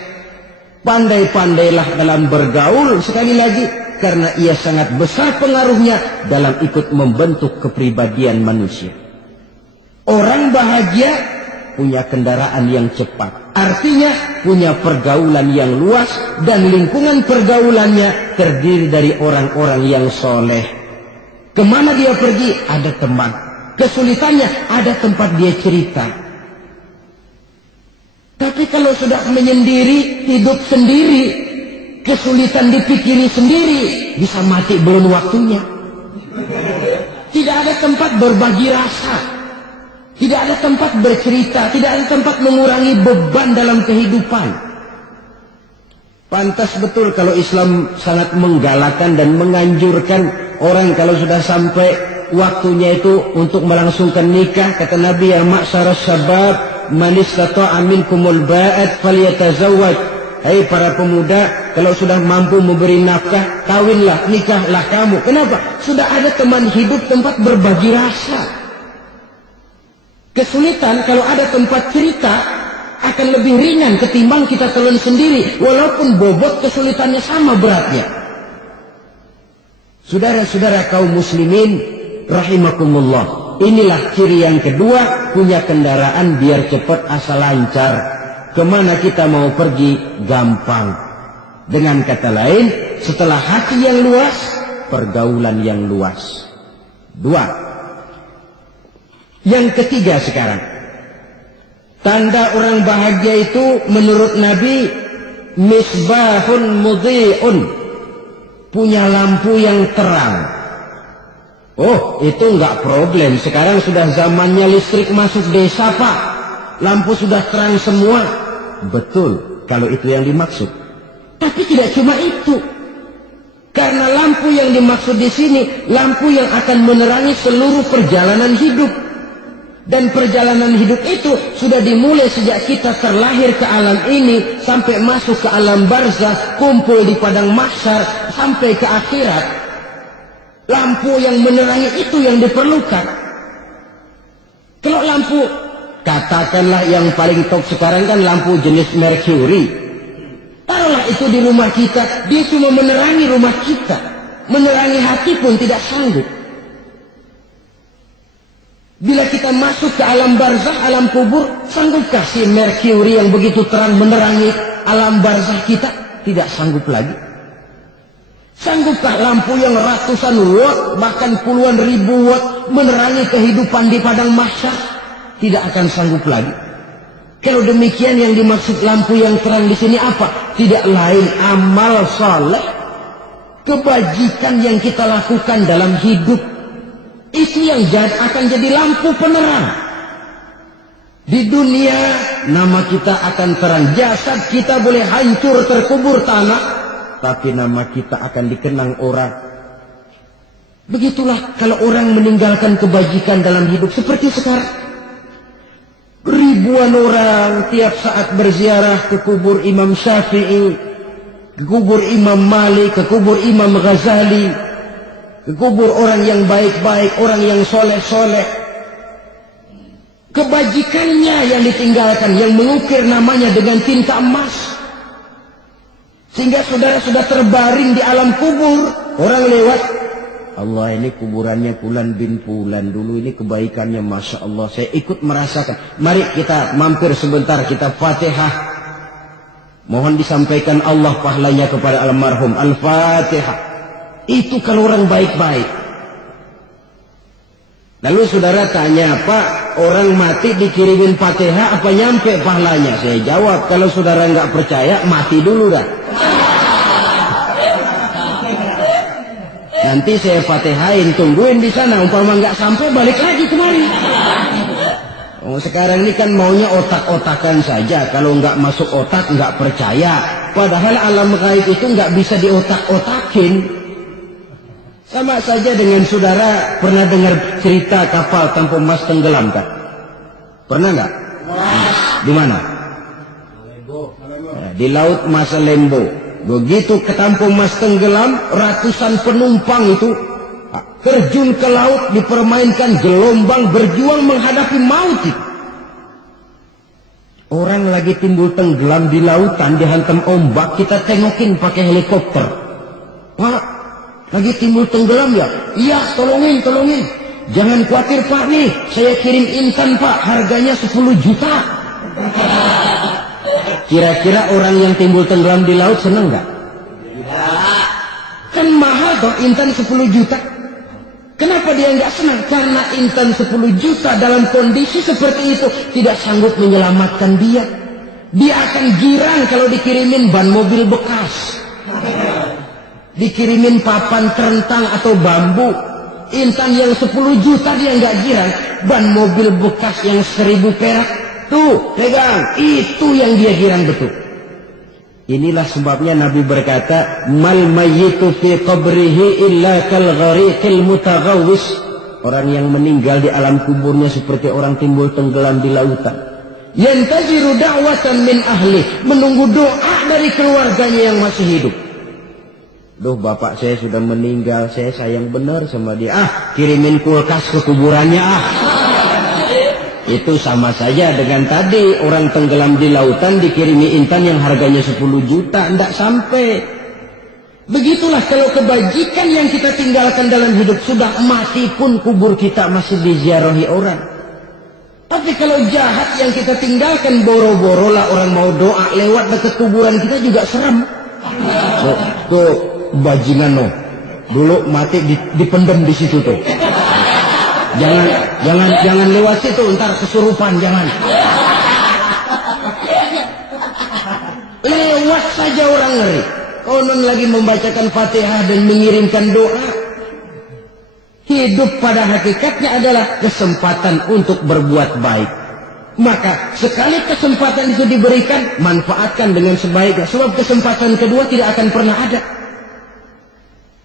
Pandai-pandailah dalam bergaul, sekali lagi, karena ia sangat besar pengaruhnya dalam ikut membentuk kepribadian manusia. Orang bahagia punya kendaraan yang cepat, artinya punya pergaulan yang luas, dan lingkungan pergaulannya terdiri dari orang-orang yang soleh. Kemana dia pergi, ada teman. Kesulitannya, ada tempat dia cerita. Tapi kalau sudah menyendiri, hidup sendiri, kesulitan dipikiri sendiri, bisa mati belum waktunya. Tidak ada tempat berbagi rasa. Tidak ada tempat bercerita, tidak ada tempat mengurangi beban dalam kehidupan. Pantas betul kalau Islam sangat menggalakkan dan menganjurkan orang kalau sudah sampai waktunya itu untuk melangsungkan nikah. Kata Nabi, ya ma'syarasy syabab, man istata'a minkumul ba'at falyatazawwaj. Hai para pemuda, kalau sudah mampu memberi nafkah, kawinlah, nikahlah kamu. Kenapa? Sudah ada teman hidup, tempat berbagi rasa. Kesulitan kalau ada tempat cerita akan lebih ringan ketimbang kita telan sendiri, walaupun bobot kesulitannya sama beratnya. Saudara-saudara kaum muslimin rahimakumullah, inilah ciri yang kedua, punya kendaraan biar cepat asal lancar. Kemana kita mau pergi gampang. Dengan kata lain, setelah hati yang luas, pergaulan yang luas. Dua. Yang ketiga sekarang, tanda orang bahagia itu menurut Nabi, misbahun mudhi'un, punya lampu yang terang. Oh, itu nggak problem. Sekarang sudah zamannya listrik masuk desa, Pak. Lampu sudah terang semua. Betul, kalau itu yang dimaksud. Tapi tidak cuma itu. Karena lampu yang dimaksud di sini, lampu yang akan menerangi seluruh perjalanan hidup. Dan perjalanan hidup itu sudah dimulai sejak kita terlahir ke alam ini, sampai masuk ke alam barzakh, kumpul di padang mahsyar, sampai ke akhirat. Lampu yang menerangi itu yang diperlukan. Kalau lampu, katakanlah yang paling top sekarang kan lampu jenis Mercury. Taruhlah itu di rumah kita, dia cuma menerangi rumah kita. Menerangi hati pun tidak sanggup. Bila kita masuk ke alam barzakh, alam kubur, sanggupkah si Mercury yang begitu terang menerangi alam barzakh kita? Tidak sanggup lagi. Sanggupkah lampu yang ratusan watt, bahkan puluhan ribu watt menerangi kehidupan di padang mahsyar? Tidak akan sanggup lagi. Kalau demikian yang dimaksud lampu yang terang di sini apa? Tidak lain amal saleh, kebajikan yang kita lakukan dalam hidup. Itu yang akan jadi lampu penerang. Di dunia nama kita akan terang. Jasad kita boleh hancur terkubur tanah, tapi nama kita akan dikenang orang. Begitulah kalau orang meninggalkan kebajikan dalam hidup seperti sekarang. Ribuan orang tiap saat berziarah ke kubur Imam Syafi'i, ke kubur Imam Malik, ke kubur Imam Ghazali, ke kubur orang yang baik-baik, orang yang soleh-soleh. Kebajikannya yang ditinggalkan, yang mengukir namanya dengan tinta emas. Sehingga saudara sudah terbaring di alam kubur. Orang lewat, Allah ini kuburannya Fulan bin Fulan. Dulu ini kebaikannya Masya Allah. Saya ikut merasakan. Mari kita mampir sebentar, kita Fatihah. Mohon disampaikan Allah pahalanya kepada almarhum. Al-Fatihah. Itu kalau orang baik-baik. Lalu saudara tanya, Pak, orang mati dikirimin Fatihah apa nyampe pahalanya? Saya jawab, kalau saudara nggak percaya, mati dulu dah. Nanti saya Fatihain, tungguin di sana. Umpama nggak sampai, balik lagi kemari. Oh, sekarang ini kan maunya otak-otakan saja. Kalau nggak masuk otak, nggak percaya. Padahal alam gaib itu nggak bisa diotak-otakin. Sama saja dengan saudara pernah dengar cerita kapal tanpa emas tenggelam kan? Pernah nggak? Di mana? Di laut Masalembo. Begitu ketampung emas tenggelam, ratusan penumpang itu terjun ke laut, dipermainkan gelombang, berjuang menghadapi maut itu. Orang lagi timbul tenggelam di lautan, dihantam ombak, kita tengokin pakai helikopter. Pak, lagi timbul tenggelam ya? Iya, tolongin. Jangan khawatir Pak nih, saya kirim intan Pak, harganya 10 juta. Kira-kira orang yang timbul tenggelam di laut senang nggak? Kan mahal toh intan 10 juta. Kenapa dia nggak senang? Karena intan 10 juta dalam kondisi seperti itu tidak sanggup menyelamatkan dia. Dia akan girang kalau dikirimin ban mobil bekas, dikirimin papan terentang atau bambu. Intan yang 10 juta dia nggak girang. Ban mobil bekas yang 1000 perak, tuh pegang, itu yang dia girang betul. Inilah sebabnya Nabi berkata, mal mayyitu fi qabrihi illa kal ghariqil mutaghawwis. Orang yang meninggal di alam kuburnya seperti orang timbul tenggelam di lautan. Yantaziru da'watan min ahli, menunggu doa dari keluarganya yang masih hidup. Duh, bapak saya sudah meninggal, saya sayang benar sama dia. Kirimin kulkas ke kuburannya Itu sama saja dengan tadi orang tenggelam di lautan dikirimi intan yang harganya 10 juta, tidak sampai. Begitulah kalau kebajikan yang kita tinggalkan dalam hidup, sudah mati pun kubur kita masih diziarahi orang. Tapi kalau jahat yang kita tinggalkan, boro-boro lah orang mau doa lewat dekat kuburan kita juga serem. Tuh bajingan no, dulu mati dipendam di situ tuh. Jangan lewat situ, ntar kesurupan, jangan. Lewat saja orang ngeri. Konon lagi membacakan Fatihah dan mengirimkan doa. Hidup pada hakikatnya adalah kesempatan untuk berbuat baik. Maka sekali kesempatan itu diberikan, manfaatkan dengan sebaiknya. Sebab kesempatan kedua tidak akan pernah ada.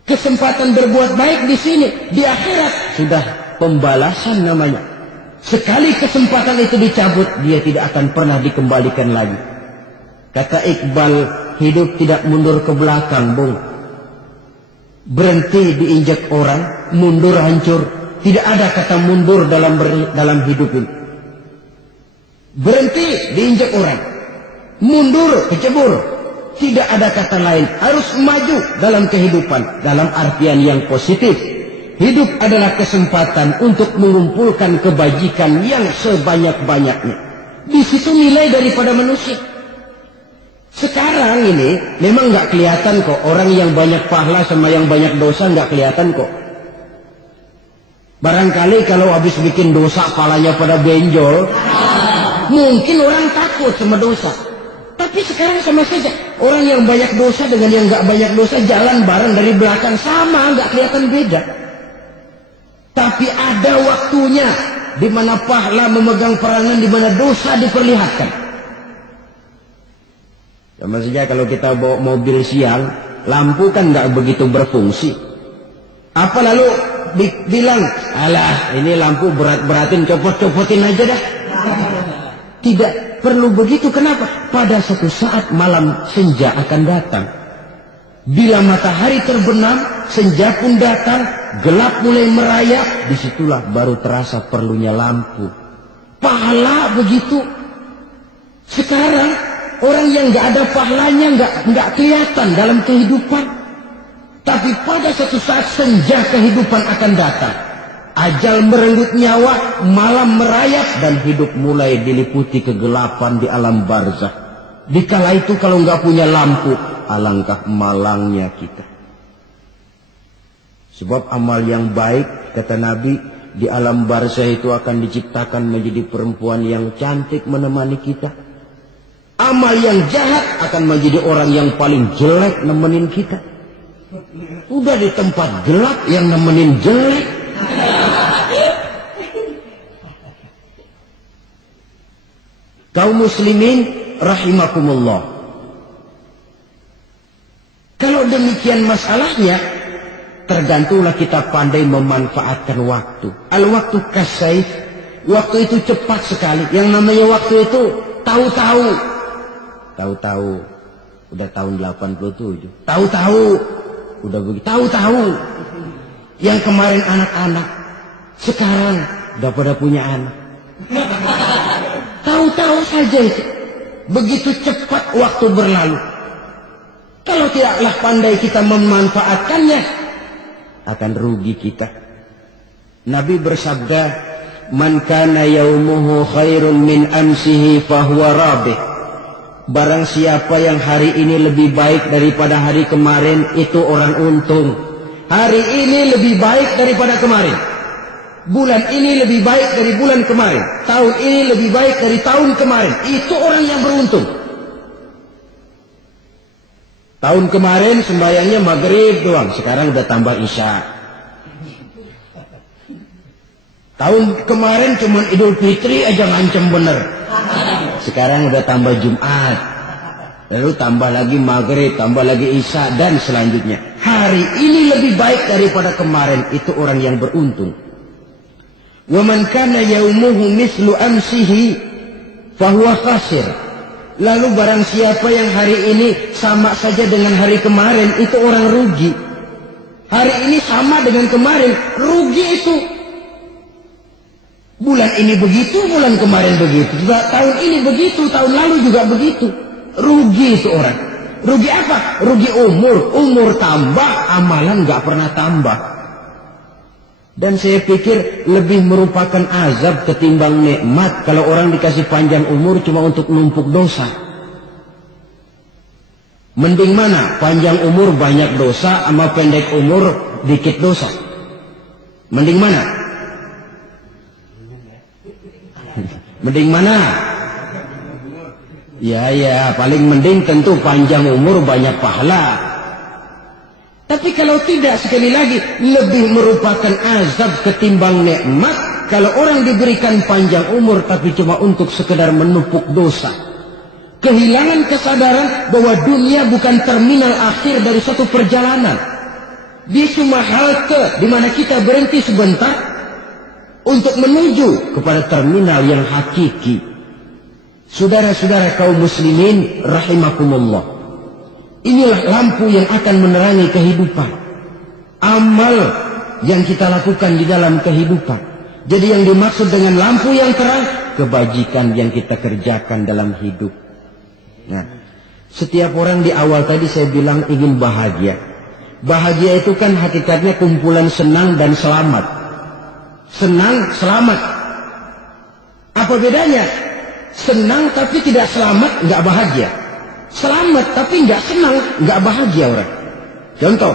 Kesempatan berbuat baik di sini, di akhirat sudah pembalasan namanya. Sekali kesempatan itu dicabut, dia tidak akan pernah dikembalikan lagi. Kata Iqbal, hidup tidak mundur ke belakang, Bung. Berhenti diinjak orang, mundur hancur. Tidak ada kata mundur dalam hidup ini. Berhenti diinjak orang, mundur kecebur. Tidak ada kata lain, harus maju dalam kehidupan, dalam artian yang positif. Hidup adalah kesempatan untuk mengumpulkan kebajikan yang sebanyak-banyaknya. Di situ nilai daripada manusia. Sekarang ini memang nggak kelihatan kok, orang yang banyak pahala sama yang banyak dosa nggak kelihatan kok. Barangkali kalau habis bikin dosa palanya pada benjol, mungkin orang takut sama dosa. Tapi sekarang sama saja. Orang yang banyak dosa dengan yang nggak banyak dosa jalan bareng dari belakang, sama, nggak kelihatan beda. Tapi ada waktunya di mana pahala memegang peranan, di mana dosa diperlihatkan. Sama saja kalau kita bawa mobil siang, lampu kan nggak begitu berfungsi. Apa lalu bilang, alah ini lampu berat-beratin, copot-copotin aja dah. Tidak perlu begitu. Kenapa? Pada suatu saat malam senja akan datang. Bila matahari terbenam, senja pun datang, gelap mulai merayap, disitulah baru terasa perlunya lampu. Pahala begitu. Sekarang orang yang nggak ada pahalanya nggak kelihatan dalam kehidupan. Tapi pada suatu saat senja kehidupan akan datang. Ajal merenggut nyawa, malam merayap, dan hidup mulai diliputi kegelapan di alam barzakh. Dikala itu kalau nggak punya lampu, alangkah malangnya kita. Sebab amal yang baik, kata Nabi, di alam barzakh itu akan diciptakan menjadi perempuan yang cantik menemani kita. Amal yang jahat akan menjadi orang yang paling jelek nemenin kita. Udah di tempat gelap yang nemenin jelek. Kaum muslimin rahimakumullah. Kalau demikian masalahnya, tergantunglah kita pandai memanfaatkan waktu. Al-waktu kasaif, waktu itu cepat sekali. Yang namanya waktu itu tahu-tahu. Tahu-tahu udah tahun 87. Tahu-tahu udah begitu. Tahu-tahu yang kemarin anak-anak, sekarang udah pada punya anak. Tahu-tahu saja itu. Begitu cepat waktu berlalu. Kalau tidaklah pandai kita memanfaatkannya, akan rugi kita. Nabi bersabda, "Man kana yaumuhu khairun min amsihi fahuwa rabih." Barang siapa yang hari ini lebih baik daripada hari kemarin, itu orang untung. Hari ini lebih baik daripada kemarin. Bulan ini lebih baik dari bulan kemarin. Tahun ini lebih baik dari tahun kemarin. Itu orang yang beruntung. Tahun kemarin sembahyangnya maghrib doang, sekarang udah tambah isya. Tahun kemarin cuma Idul Fitri aja ngancem bener, sekarang udah tambah Jumat, lalu tambah lagi maghrib, tambah lagi isya, dan selanjutnya. Hari ini lebih baik daripada kemarin, itu orang yang beruntung. Wa man kana yaumuhu mislu amsihi fahuwa khasir. Lalu barang siapa yang hari ini sama saja dengan hari kemarin, itu orang rugi. Hari ini sama dengan kemarin, rugi itu. Bulan ini begitu, bulan kemarin begitu, juga tahun ini begitu, tahun lalu juga begitu. Rugi itu orang. Rugi apa? Rugi umur. Umur tambah, amalan gak pernah tambah. Dan saya pikir lebih merupakan azab ketimbang nikmat kalau orang dikasih panjang umur cuma untuk numpuk dosa. Mending mana? Panjang umur banyak dosa sama pendek umur dikit dosa. Mending mana? Mending mana? Ya, paling mending tentu panjang umur banyak pahala. Tapi kalau tidak, sekali lagi, lebih merupakan azab ketimbang nikmat kalau orang diberikan panjang umur tapi cuma untuk sekedar menumpuk dosa. Kehilangan kesadaran bahwa dunia bukan terminal akhir dari suatu perjalanan. Dia cuma halte di mana kita berhenti sebentar untuk menuju kepada terminal yang hakiki. Saudara-saudara kaum muslimin rahimakumullah, inilah lampu yang akan menerangi kehidupan. Amal yang kita lakukan di dalam kehidupan. Jadi yang dimaksud dengan lampu yang terang, kebajikan yang kita kerjakan dalam hidup. Nah, setiap orang di awal tadi saya bilang ingin bahagia. Bahagia itu kan hakikatnya kumpulan senang dan selamat. Senang, selamat. Apa bedanya? Senang tapi tidak selamat, nggak bahagia. Selamat tapi nggak senang, nggak bahagia orang. Contoh,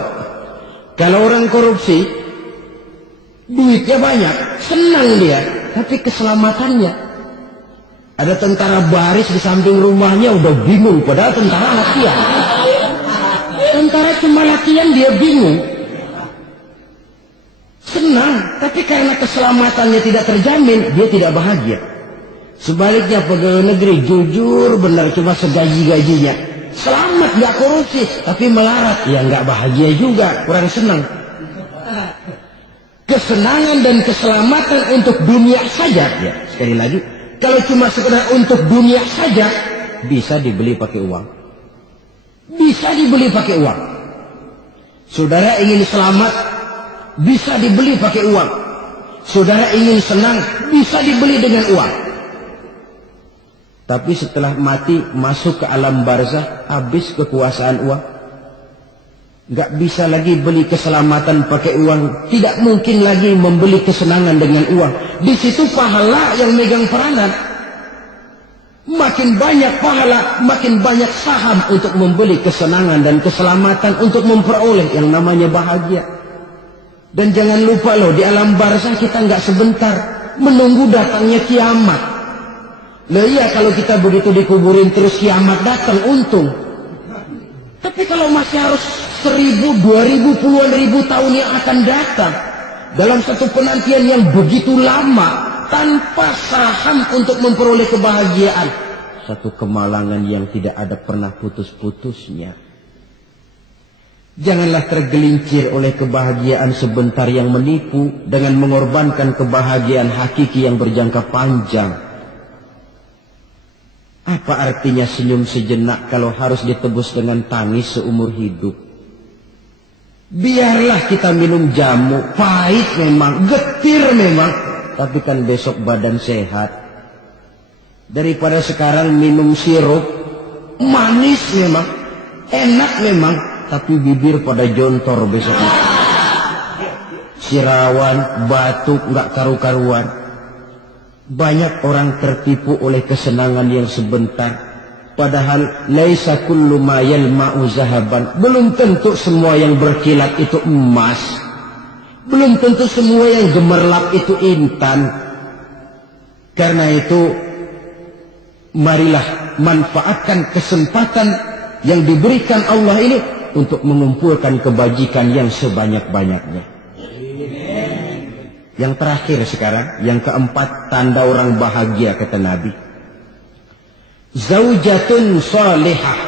kalau orang korupsi, duitnya banyak, senang dia, tapi keselamatannya. Ada tentara baris di samping rumahnya udah bingung, padahal tentara latihan. Tentara cuma latihan dia bingung. Senang, tapi karena keselamatannya tidak terjamin, dia tidak bahagia. Sebaliknya pegawai negeri jujur benar cuma segaji-gajinya, selamat nggak korupsi, tapi melarat, ya nggak bahagia juga, kurang senang. Kesenangan dan keselamatan untuk dunia saja, ya sekali lagi, kalau cuma sekedar untuk dunia saja, bisa dibeli pakai uang. Bisa dibeli pakai uang. Saudara ingin selamat, bisa dibeli pakai uang. Saudara ingin senang, bisa dibeli dengan uang. Tapi setelah mati, masuk ke alam barzah, habis kekuasaan uang. Nggak bisa lagi beli keselamatan pakai uang. Tidak mungkin lagi membeli kesenangan dengan uang. Di situ pahala yang megang peranan. Makin banyak pahala, makin banyak saham untuk membeli kesenangan dan keselamatan, untuk memperoleh yang namanya bahagia. Dan jangan lupa loh, di alam barzah kita nggak sebentar menunggu datangnya kiamat. Nah iya, kalau kita begitu dikuburin terus kiamat datang, untung. Tapi kalau masih harus 1000, 2000, puluhan ribu tahun yang akan datang, dalam satu penantian yang begitu lama, tanpa saham untuk memperoleh kebahagiaan, satu kemalangan yang tidak ada pernah putus-putusnya. Janganlah tergelincir oleh kebahagiaan sebentar yang menipu dengan mengorbankan kebahagiaan hakiki yang berjangka panjang. Apa artinya senyum sejenak kalau harus ditebus dengan tangis seumur hidup? Biarlah kita minum jamu, pahit memang, getir memang, tapi kan besok badan sehat. Daripada sekarang minum sirup, manis memang, enak memang, tapi bibir pada jontor besoknya. Sirawan, batuk, nggak karu-karuan. Banyak orang tertipu oleh kesenangan yang sebentar. Padahal laisa kullu ma yalma'u zahaban. Belum tentu semua yang berkilat itu emas. Belum tentu semua yang gemerlap itu intan. Karena itu, marilah manfaatkan kesempatan yang diberikan Allah ini untuk mengumpulkan kebajikan yang sebanyak-banyaknya. Yang terakhir sekarang, yang keempat, tanda orang bahagia kata Nabi. Zaujatun salihah.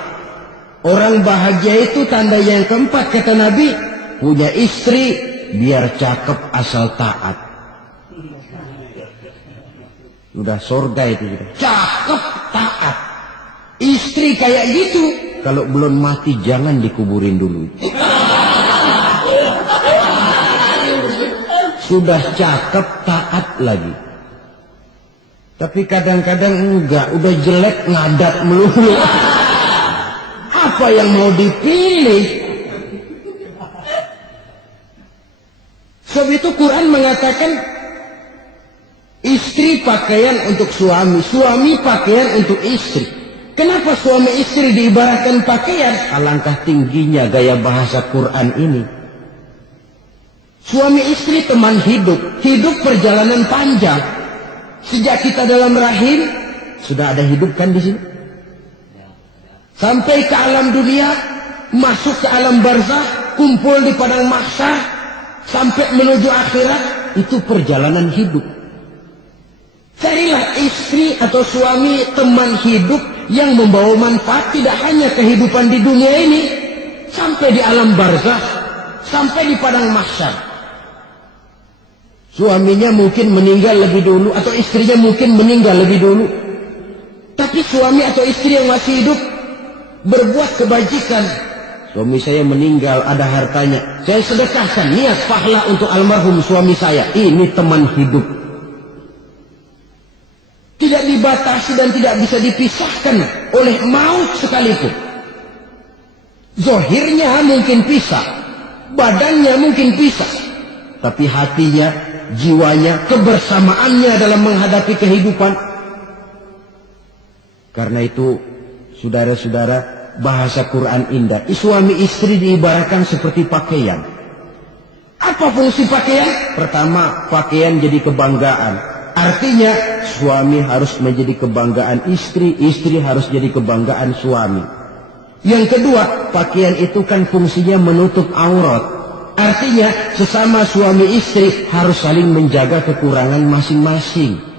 Orang bahagia itu tanda yang keempat kata Nabi, punya istri biar cakep asal taat. Udah surga itu gitu. Cakep taat. Istri kayak gitu, kalau belum mati jangan dikuburin dulu. Sudah cakep taat lagi. Tapi kadang-kadang enggak, udah jelek ngadat melulu. Apa yang mau dipilih? Sebab itu Quran mengatakan istri pakaian untuk suami, suami pakaian untuk istri. Kenapa suami istri diibaratkan pakaian? Alangkah tingginya gaya bahasa Quran ini. Suami istri teman hidup, hidup perjalanan panjang. Sejak kita dalam rahim sudah ada hidup kan di sini. Sampai ke alam dunia, masuk ke alam barzakh, kumpul di padang mahsyar sampai menuju akhirat, itu perjalanan hidup. Carilah istri atau suami, teman hidup yang membawa manfaat tidak hanya kehidupan di dunia ini, sampai di alam barzakh, sampai di padang mahsyar. Suaminya mungkin meninggal lebih dulu atau istrinya mungkin meninggal lebih dulu, tapi suami atau istri yang masih hidup berbuat kebajikan. Suami saya meninggal, ada hartanya, saya sedekahkan, niat pahala untuk almarhum suami saya. Ini teman hidup. Tidak dibatasi dan tidak bisa dipisahkan oleh maut sekalipun. Zohirnya mungkin pisah, badannya mungkin pisah, tapi hatinya, jiwanya, kebersamaannya dalam menghadapi kehidupan. Karena itu, saudara-saudara, bahasa Quran indah. Suami istri diibaratkan seperti pakaian. Apa fungsi pakaian? Pertama, pakaian jadi kebanggaan. Artinya, suami harus menjadi kebanggaan istri, istri harus jadi kebanggaan suami. Yang kedua, pakaian itu kan fungsinya menutup aurat. Artinya, sesama suami istri harus saling menjaga kekurangan masing-masing.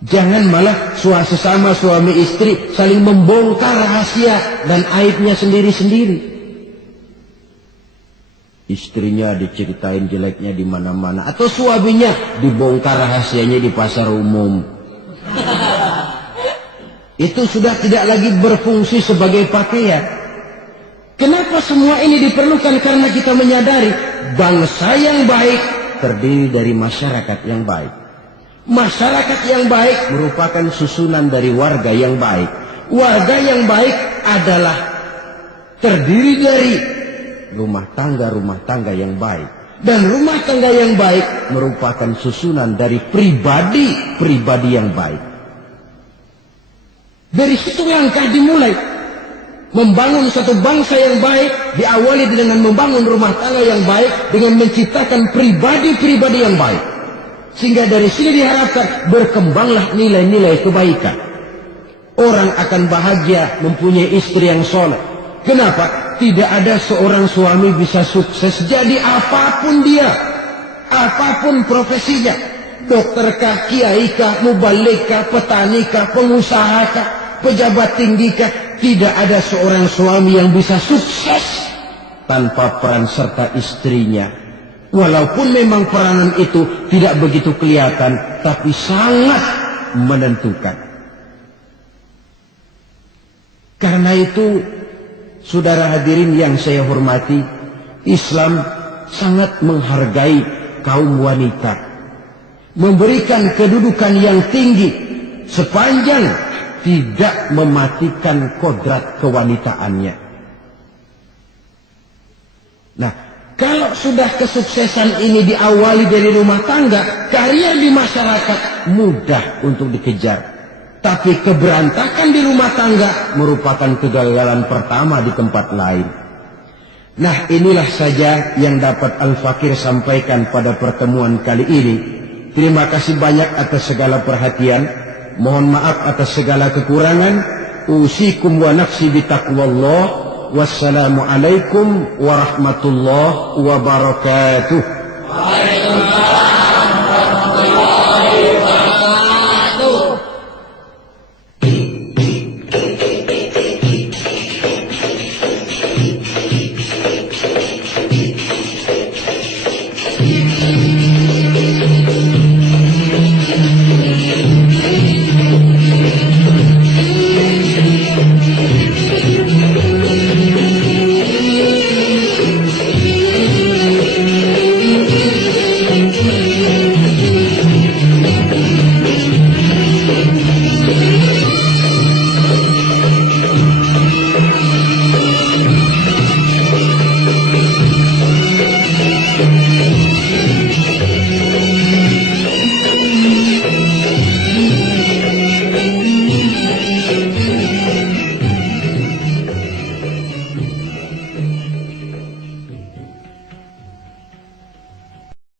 Jangan malah sesama suami istri saling membongkar rahasia dan aibnya sendiri-sendiri. Istrinya diceritain jeleknya di mana-mana, atau suaminya dibongkar rahasianya di pasar umum. Itu sudah tidak lagi berfungsi sebagai pakaian. Kenapa semua ini diperlukan? Karena kita menyadari bangsa yang baik terdiri dari masyarakat yang baik. Masyarakat yang baik merupakan susunan dari warga yang baik. Warga yang baik adalah terdiri dari rumah tangga yang baik. Dan rumah tangga yang baik merupakan susunan dari pribadi yang baik. Dari situ langkah dimulai. Membangun satu bangsa yang baik diawali dengan membangun rumah tangga yang baik, dengan menciptakan pribadi-pribadi yang baik. Sehingga dari sini diharapkan berkembanglah nilai-nilai kebaikan. Orang akan bahagia mempunyai istri yang soleh. Kenapa? Tidak ada seorang suami bisa sukses jadi apapun dia, apapun profesinya, dokterkah, kiaikah, mubalikah, petanikah, pengusahakah, pejabat tinggikah, tidak ada seorang suami yang bisa sukses tanpa peran serta istrinya. Walaupun memang peranan itu tidak begitu kelihatan, tapi sangat menentukan. Karena itu, saudara hadirin yang saya hormati, Islam sangat menghargai kaum wanita, memberikan kedudukan yang tinggi sepanjang tidak mematikan kodrat kewanitaannya. Nah, kalau sudah kesuksesan ini diawali dari rumah tangga, karir di masyarakat mudah untuk dikejar. Tapi keberantakan di rumah tangga merupakan kegagalan pertama di tempat lain. Nah, inilah saja yang dapat Al-Fakir sampaikan pada pertemuan kali ini. Terima kasih banyak atas segala perhatian. Mohon maaf atas segala kekurangan. Usikum wa nafsi bitaqwallah. Wassalamualaikum warahmatullahi wabarakatuh.